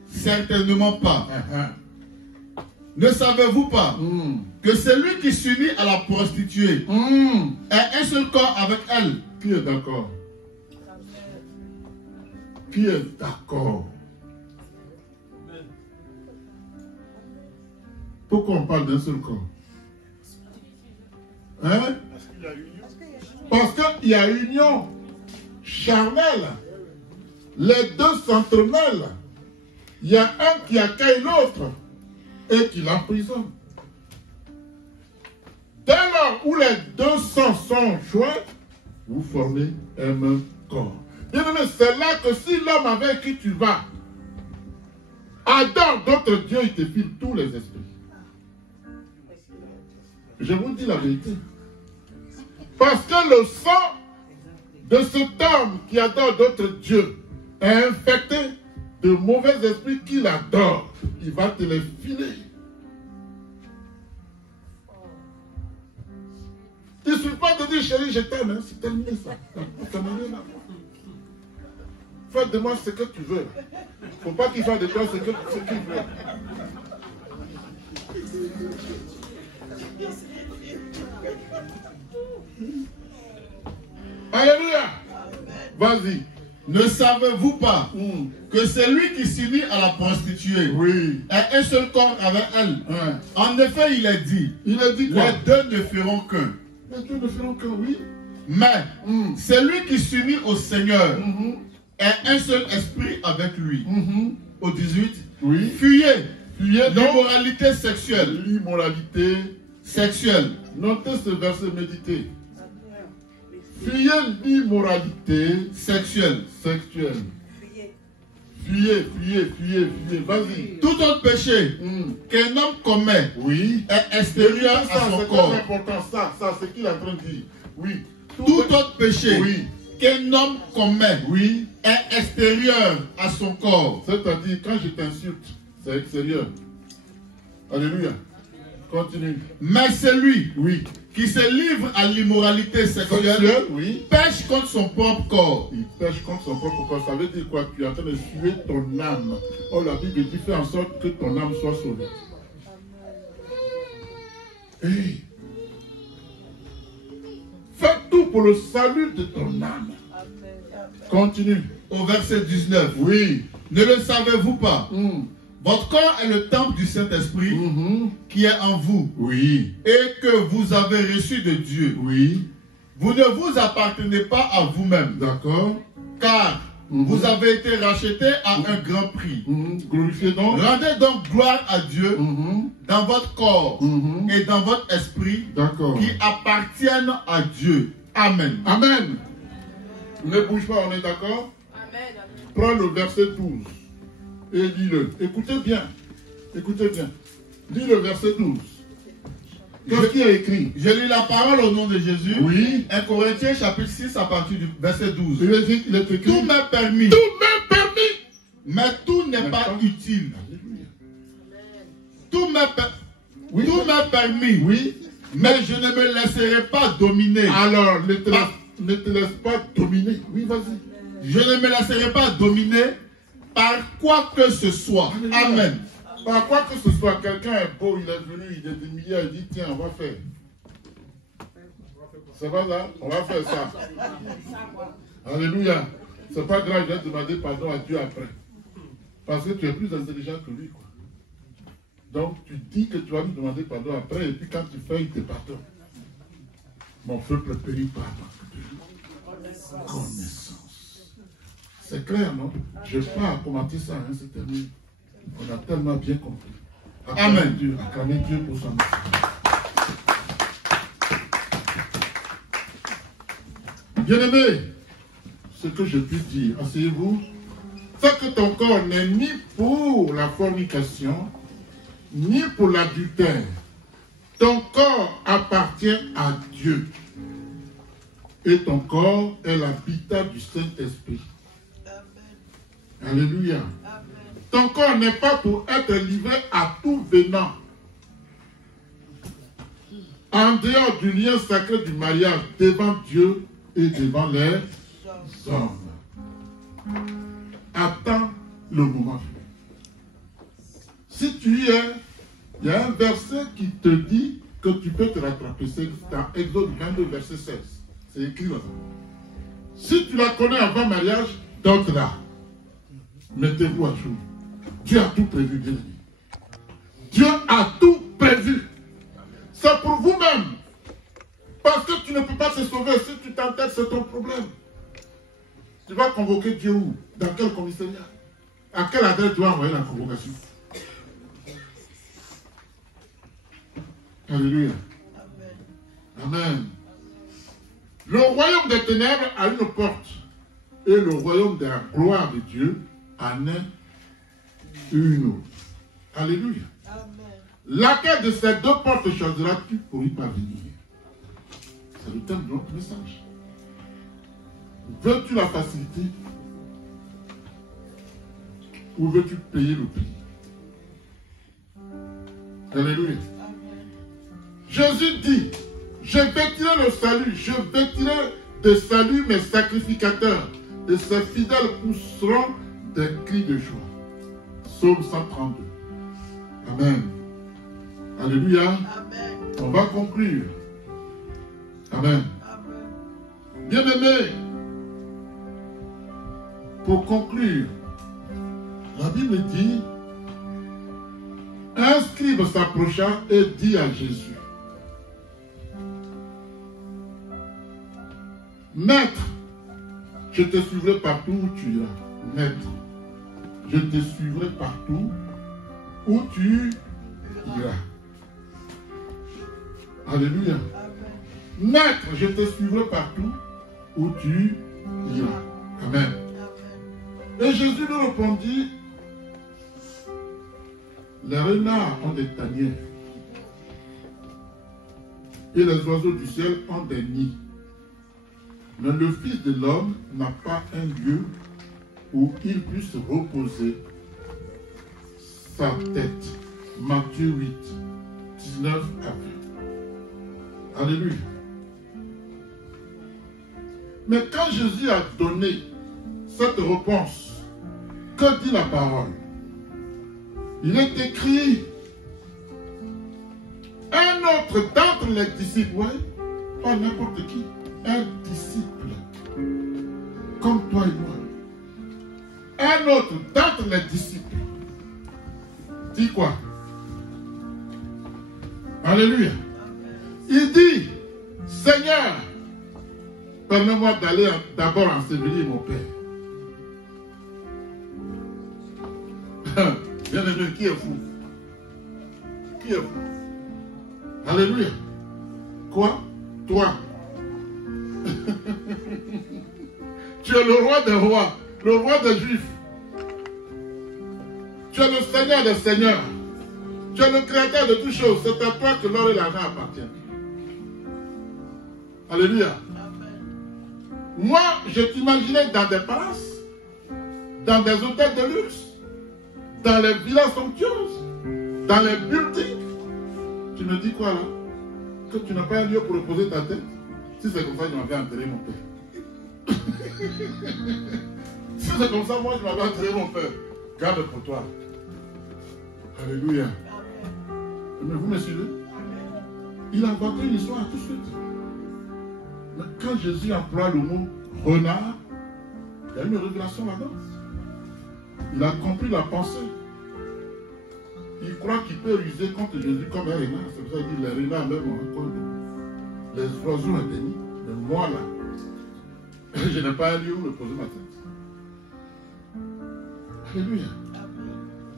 Certainement pas. Ne savez-vous pas que celui qui s'unit à la prostituée est un seul corps avec elle? Qui est d'accord? Qui est d'accord? Pourquoi on parle d'un seul corps? Hein? Parce qu'il y a union charnelle. Les deux s'entremêlent. Il y a un qui accueille l'autre et qui l'emprisonne. Dès lors où les deux sangs sont joints, vous formez un même corps. Bien-aimé, c'est là que si l'homme avec qui tu vas adore d'autres dieux, il te file tous les esprits. Je vous dis la vérité. Parce que le sang de cet homme qui adore d'autres dieux est infecté de mauvais esprits qu'il adore. Il va te les filer. Il ne suffit pas de dire chérie, je t'aime. Hein? C'est terminé ça. Fais de moi ce que tu veux. Il ne faut pas qu'il fasse de toi ce qu'il veut. Alléluia. Vas-y. Ne savez-vous pas que celui qui s'unit à la prostituée est un seul corps avec elle? En effet, il est dit quoi? Les deux ne feront qu'un. Les deux ne feront qu'un, oui. Mais celui qui s'unit au Seigneur est un seul esprit avec lui. Au 18, fuyez l'immoralité sexuelle. L'immoralité sexuelle. Notez ce verset, méditez. Fuyez l'immoralité sexuelle. Fuyez. Vas-y. Tout autre péché qu'un homme commet est extérieur à son corps. C'est important, ça, c'est ce qu'il est en train de dire. Oui. Tout autre péché qu'un homme commet est extérieur à son corps. C'est-à-dire, quand je t'insulte, c'est extérieur. Alléluia. Continue. Mais celui qui se livre à l'immoralité sexuelle pêche contre son propre corps. Il pêche contre son propre corps. Ça veut dire quoi? Tu es en train de tuer ton âme. Oh, la Bible dit fais en sorte que ton âme soit sauvée. Hey. Fais tout pour le salut de ton âme. Continue. Au verset 19. Ne le savez-vous pas? Votre corps est le temple du Saint-Esprit qui est en vous et que vous avez reçu de Dieu. Vous ne vous appartenez pas à vous-même. D'accord. Car vous avez été racheté à un grand prix. Glorifiez donc. Rendez donc gloire à Dieu dans votre corps et dans votre esprit qui appartiennent à Dieu. Amen. Amen. Ne bouge pas, on est d'accord? Amen. Prends le verset 12. Et lis-le. Écoutez bien. Lis le verset 12. Qu'est-ce qui est écrit? Je lis la parole au nom de Jésus. Oui. 1 Corinthiens chapitre 6 à partir du verset 12. Il est écrit. Tout m'est permis. Tout m'est permis. Mais tout n'est pas utile. Alléluia. Tout m'est permis. Oui. Mais je ne me laisserai pas dominer. Alors, ne te laisse pas dominer. Oui, vas-y. Je ne me laisserai pas dominer par quoi que ce soit. Alléluia. Amen. Par quoi que ce soit, quelqu'un est beau, il est venu, il est des milliards, il dit tiens, on va faire. C'est pas là, on va faire ça. Alléluia. C'est pas grave, je vais demander pardon à Dieu après. Parce que tu es plus intelligent que lui, quoi. Donc tu dis que tu vas lui demander pardon après, et puis quand tu fais, il te pardonne. Mon peuple périt par manque de connaissance. C'est clair, non? Je n'ai pas à commenter ça, hein, c'est terminé. On a tellement bien compris. Amen. Dieu, acclamez Dieu pour son nom. Bien-aimé, ce que je puis dire, asseyez-vous, c'est que ton corps n'est ni pour la fornication, ni pour l'adultère. Ton corps appartient à Dieu. Et ton corps est l'habitat du Saint-Esprit. Alléluia. Ton corps n'est pas pour être livré à tout venant. En dehors du lien sacré du mariage devant Dieu et devant les hommes. Attends le moment. Si tu y es, il y a un verset qui te dit que tu peux te rattraper. C'est dans Exode 22, verset 16. C'est écrit là. Si tu la connais avant mariage, donne-la. Mettez-vous à jour. Dieu a tout prévu, bien aimé. Dieu a tout prévu. C'est pour vous-même. Parce que tu ne peux pas te sauver. Si tu t'entêtes, c'est ton problème. Tu vas convoquer Dieu où? Dans quel commissariat? À quelle adresse tu vas envoyer la convocation? Alléluia. Amen. Le royaume des ténèbres a une porte. Et le royaume de la gloire de Dieu en est une autre. Alléluia. Amen. Laquelle de ces deux portes choisiras-tu pour y parvenir? C'est le thème de notre message. Veux-tu la facilité ou veux-tu payer le prix? Alléluia. Amen. Jésus dit, je vêtirai le salut, je vêtirai de salut mes sacrificateurs, et ces fidèles pousseront des cris de joie. Psaume 132. Amen. Alléluia. Amen. On va conclure. Amen. Amen. Bien-aimés, pour conclure, la Bible dit, un scribe s'approcha et dit à Jésus, Maître, je te suivrai partout où tu iras. Maître, je te suivrai partout où tu iras. Alléluia. Maître, je te suivrai partout où tu iras. Amen. Et Jésus lui répondit, les renards ont des tanières et les oiseaux du ciel ont des nids. Mais le Fils de l'homme n'a pas un lieu où il puisse reposer sa tête. Matthieu 8, 19 à 20. Alléluia. Mais quand Jésus a donné cette réponse, que dit la parole? Il est écrit, un autre d'entre les disciples, ouais, pas n'importe qui, un disciple, comme toi et moi, un autre d'entre les disciples, dit quoi? Alléluia. Il dit, Seigneur, permets-moi d'aller d'abord ensevelir mon Père. Bien-aimé, qui est fou? Qui est fou? Alléluia. Quoi? Toi. Tu es le roi des rois, le roi des Juifs. Tu es le Seigneur des seigneurs. Tu es le créateur de toutes choses. C'est à toi que l'or et l'argent appartiennent. Alléluia. Moi, je t'imaginais dans des palaces, dans des hôtels de luxe, dans les villas somptueuses, dans les buildings. Tu me dis quoi là? Que tu n'as pas un lieu pour reposer ta tête? Si c'est comme ça, je m'avais enterré mon père. Si c'est comme ça, moi je m'avais enterré mon père. Garde pour toi. Alléluia. Mais vous me suivez? Il a inventé une histoire tout de suite. Mais quand Jésus emploie le mot renard, il y a eu une révélation là-dedans. Il a compris la pensée. Il croit qu'il peut ruser contre Jésus comme un renard. C'est pour ça qu'il dit les renards même encore. Les oiseaux indénis. Mais moi là, je n'ai pas un lieu où me poser ma tête. Alléluia.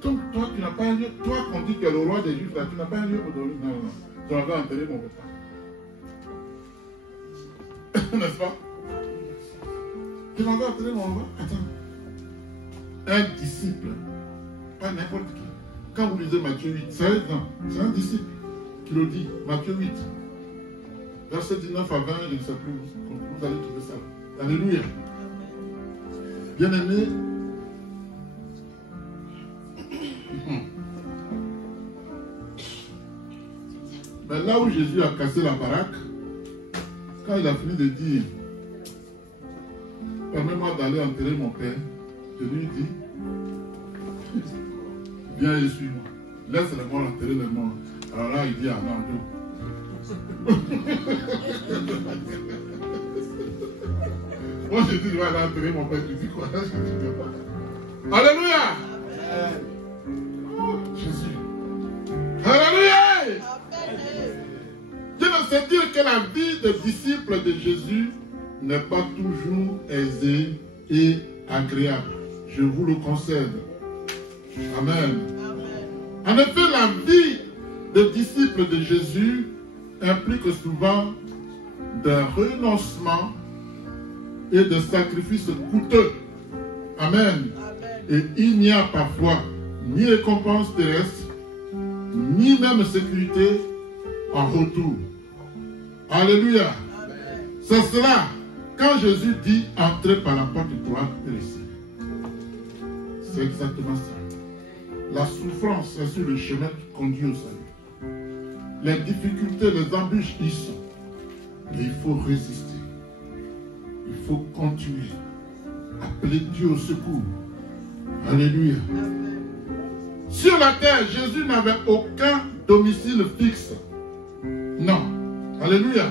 Donc toi, tu n'as pas un lieu. Toi qu'on dit que le roi des Juifs, là, tu n'as pas un lieu pour dormir. Non, non. Tu vas enterrer mon papa. N'est-ce pas? Tu vas enterrer mon papa. Attends. Un disciple. Pas n'importe qui. Quand vous lisez Matthieu 8, c'est un disciple qui le dit. Matthieu 8. Verset 19 à 20, je ne sais plus. Vous allez trouver ça. Alléluia. Bien aimé. Mais là où Jésus a cassé la baraque, quand il a fini de dire permets-moi d'aller enterrer mon père, je lui dis viens et suis-moi. Laisse les morts enterrer les morts. Alors là, il dit ah non, moi je dis je vais aller enterrer mon père. Tu dis quoi? Je dis pas. Alléluia. Oh, Jésus. Alléluia. Dieu ne sait dire que la vie de disciple de Jésus n'est pas toujours aisée et agréable. Je vous le concède. Amen. En effet, la vie de disciple de Jésus implique souvent des renoncements et des sacrifices coûteux. Amen. Et il n'y a parfois ni récompense terrestre, ni même sécurité en retour. Alléluia. C'est cela, quand Jésus dit entrez par la porte droite et laissez. C'est exactement ça. La souffrance est sur le chemin qui conduit au salut. Les difficultés, les embûches y sont. Mais il faut résister. Il faut continuer. Appeler Dieu au secours. Alléluia. Sur la terre, Jésus n'avait aucun domicile fixe. Non. Alléluia.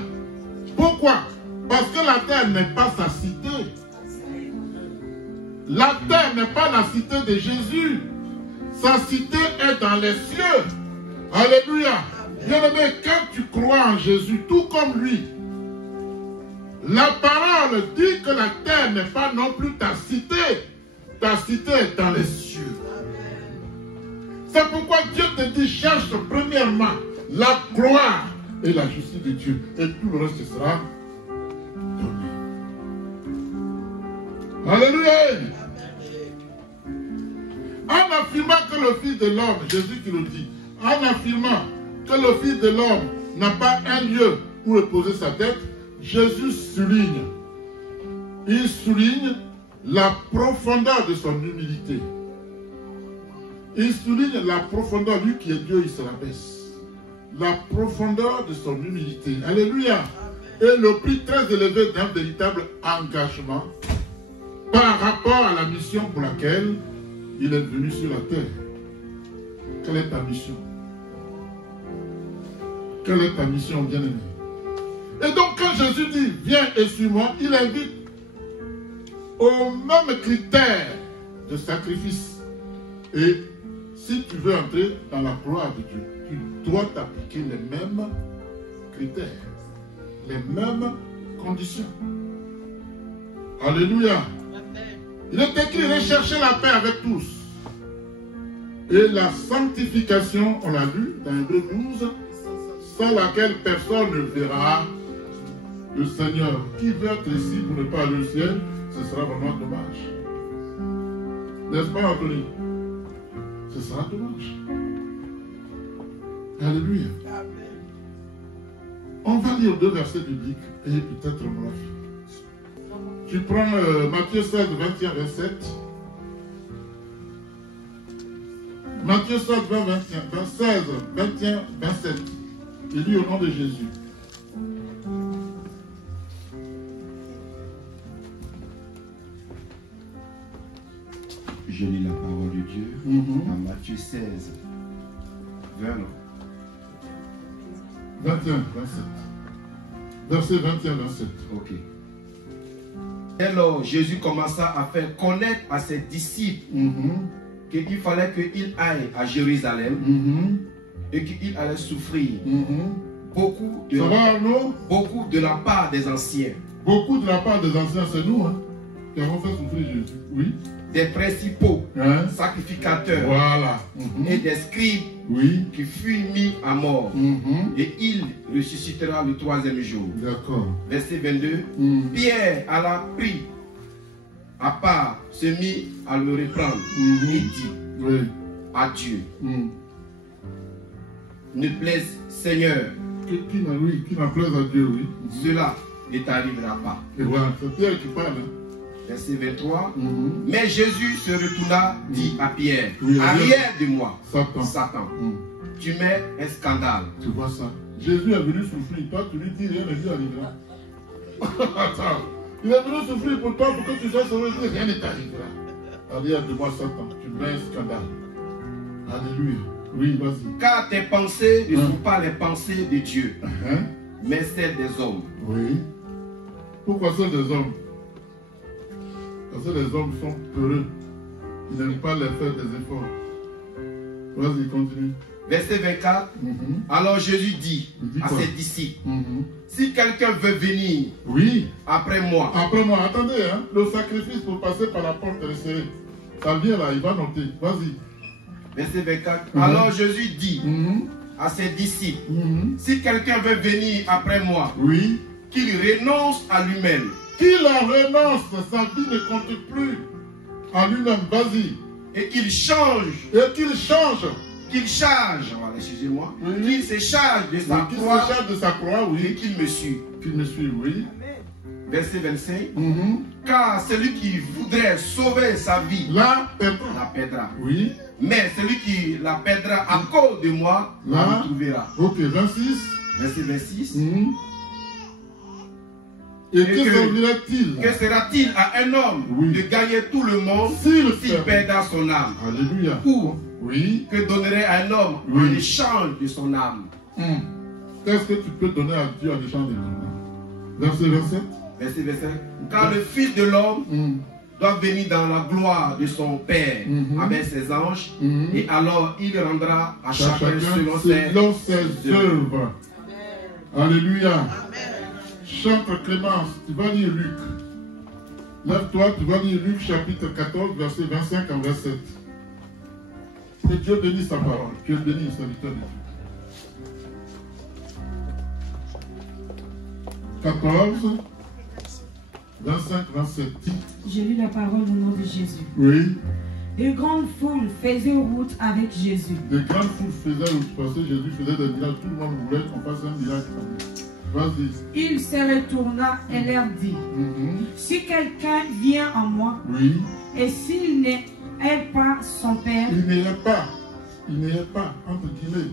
Pourquoi? Parce que la terre n'est pas sa cité. La terre n'est pas la cité de Jésus. Sa cité est dans les cieux. Alléluia. Bien-aimé, quand tu crois en Jésus, tout comme lui, la parole dit que la terre n'est pas non plus ta cité. Ta cité est dans les cieux. C'est pourquoi Dieu te dit, cherche premièrement la gloire et la justice de Dieu. Et tout le reste sera donné. Alléluia. En affirmant que le Fils de l'homme, Jésus qui le dit, en affirmant que le Fils de l'homme n'a pas un lieu où reposer sa tête, Jésus souligne. Il souligne la profondeur de son humilité. Il souligne la profondeur, lui qui est Dieu, il se rabaisse. La profondeur de son humilité. Alléluia. Et le prix très élevé d'un véritable engagement par rapport à la mission pour laquelle il est venu sur la terre. Quelle est ta mission? Quelle est ta mission, bien-aimé? Et donc quand Jésus dit viens et suis-moi, il invite aux mêmes critères de sacrifice. Et si tu veux entrer dans la gloire de Dieu, tu dois t'appliquer les mêmes critères, les mêmes conditions. Alléluia. Il est écrit, recherchez la paix avec tous. Et la sanctification, on l'a lu dans Hébreux 12, sans laquelle personne ne verra le Seigneur. Qui veut être ici pour ne pas aller au ciel, ce sera vraiment dommage. N'est-ce pas, Anthony? Ce sera dommage. Alléluia. On va lire 2 versets bibliques et peut-être on va finir. Tu prends Matthieu 16, 21, 27. Matthieu 16, 21, 27. Il lit au nom de Jésus. Je lis la parole de Dieu dans Matthieu 16, 21, 27. Verset 21, 27. Ok. Alors Jésus commença à faire connaître à ses disciples qu'il fallait qu'il aille à Jérusalem et qu'il allait souffrir beaucoup de la part des anciens. Beaucoup de la part des anciens, c'est nous qui avons fait souffrir Jésus. Oui. Des principaux sacrificateurs et des scribes qui furent mis à mort. Et il ressuscitera le 3e jour. D'accord. Verset 22. Pierre alla pris à part, se mit à le reprendre. Il dit à Dieu, ne plaise Seigneur. Qui n'a plaise à Dieu, oui. Cela ne t'arrivera pas. Et voilà, c'est Pierre qui parle. Verset 23. Mais Jésus se retourna, dit à Pierre, arrière de moi, Satan. Tu mets un scandale. Tu vois ça? Jésus est venu souffrir. Toi, tu lui dis rien ne lui arrivera. Attends. Il est venu souffrir pour toi pour que tu sois sauvé. Rien ne t'arrivera. Arrière de moi, Satan. Tu mets un scandale. Alléluia. Oui, vas-y. Car tes pensées ne sont pas les pensées de Dieu, mais celles des hommes. Oui. Pourquoi celles des hommes? Parce que les hommes sont peureux. Ils n'aiment pas les faire des efforts. Vas-y, continue. Verset 24. Alors Jésus dit à ses disciples, si quelqu'un veut venir après moi. Après moi, attendez, le sacrifice pour passer par la porte est serré. Ça vient là, il va noter. Vas-y. Verset 24. Alors Jésus dit à ses disciples, si quelqu'un veut venir après moi, qu'il renonce à lui-même. Qu'il en renonce, sa vie ne compte plus à lui-même. Vas-y. Et qu'il change. Qu'il charge, excusez-moi, qu'il se charge de sa croix, et qu'il me suive. Qu'il me suive, oui. Verset 25. Car celui qui voudrait sauver sa vie la perdra. Oui. Mais celui qui la perdra à cause de moi la trouvera. Ok, 26. Verset 26. Et que sera-t-il à un homme de gagner tout le monde s'il perdra son âme? Alléluia. Ou que donnerait à un homme en échange de son âme? Qu'est-ce que tu peux donner à Dieu en échange de ton âme? Verset 27. Verset 27. Car le Fils de l'homme doit venir dans la gloire de son Père avec ses anges, et alors il rendra à chacun selon ses œuvres. Alléluia. Amen. Chante Clémence, tu vas lire Luc. Lève-toi, tu vas lire Luc chapitre 14, verset 25 à 27. Que Dieu bénisse sa parole. Que Dieu bénisse sa victoire de Dieu. 14, 25, 27. J'ai lu la parole au nom de Jésus. Oui. De grandes foules faisaient route avec Jésus. De grandes foules faisaient route parce que Jésus faisait des miracles. Tout le monde voulait qu'on fasse un miracle. Vas-y. Il se retourna et leur dit, si quelqu'un vient en moi, et s'il n'est pas son père, il n'est pas, entre guillemets,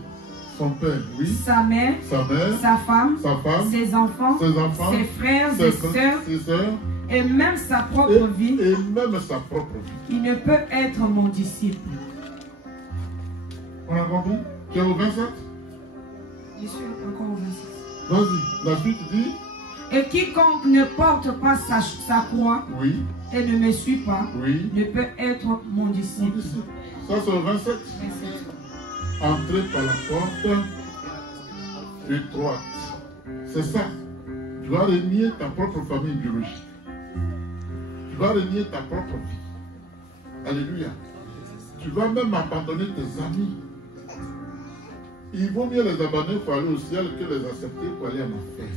son père, sa mère, sa femme, ses enfants, ses frères et ses sœurs, et même sa propre vie, il ne peut être mon disciple. On a compris? Tu es au 27? Je suis encore au 26. Vas-y, la suite dit. Et quiconque ne porte pas sa croix et ne me suit pas ne peut être mon disciple. Ça c'est le 27. Entrez par la porte étroite. C'est ça. Tu vas renier ta propre famille biologique. Tu vas renier ta propre vie. Alléluia. Tu vas même abandonner tes amis. Il vaut mieux les abandonner pour aller au ciel que les accepter pour aller en enfer.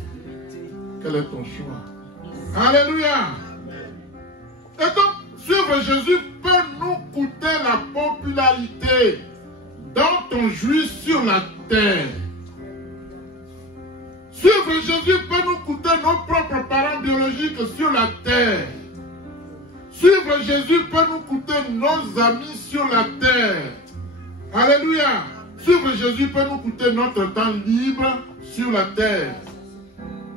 Quel est ton choix? Alléluia. Et donc, suivre Jésus peut nous coûter la popularité. dans ton jus sur la terre. Suivre Jésus peut nous coûter nos propres parents biologiques sur la terre. Suivre Jésus peut nous coûter nos amis sur la terre. Alléluia. Suivre Jésus peut nous coûter notre temps libre sur la terre.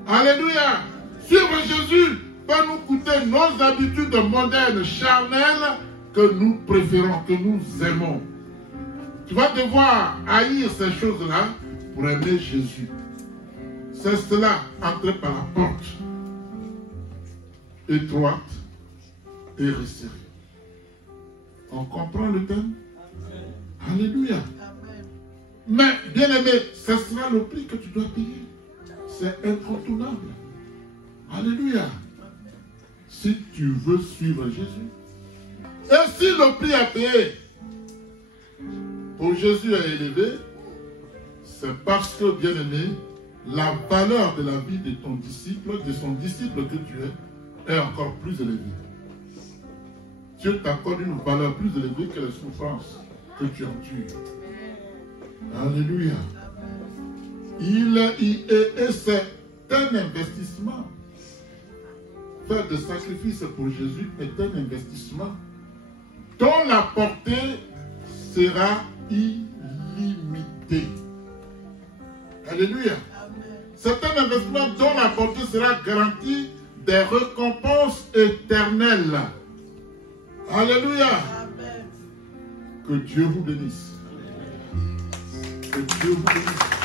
Alléluia. Suivre Jésus peut nous coûter nos habitudes modernes, charnelles, que nous préférons, que nous aimons. Tu vas devoir haïr ces choses-là pour aimer Jésus. C'est cela, entrer par la porte étroite et resserrée. On comprend le thème? Alléluia. Mais, bien-aimé, ce sera le prix que tu dois payer. C'est incontournable. Alléluia. Si tu veux suivre Jésus. Et si le prix à payer pour Jésus est élevé, c'est parce que, bien-aimé, la valeur de la vie de ton disciple, de son disciple que tu es, est encore plus élevée. Dieu t'accorde une valeur plus élevée que les souffrances que tu endures. Alléluia. Et c'est un investissement. Faire des sacrifices pour Jésus est un investissement dont la portée sera illimitée. Alléluia. C'est un investissement dont la portée sera garantie des récompenses éternelles. Alléluia. Que Dieu vous bénisse. Que Dieu vous bénisse.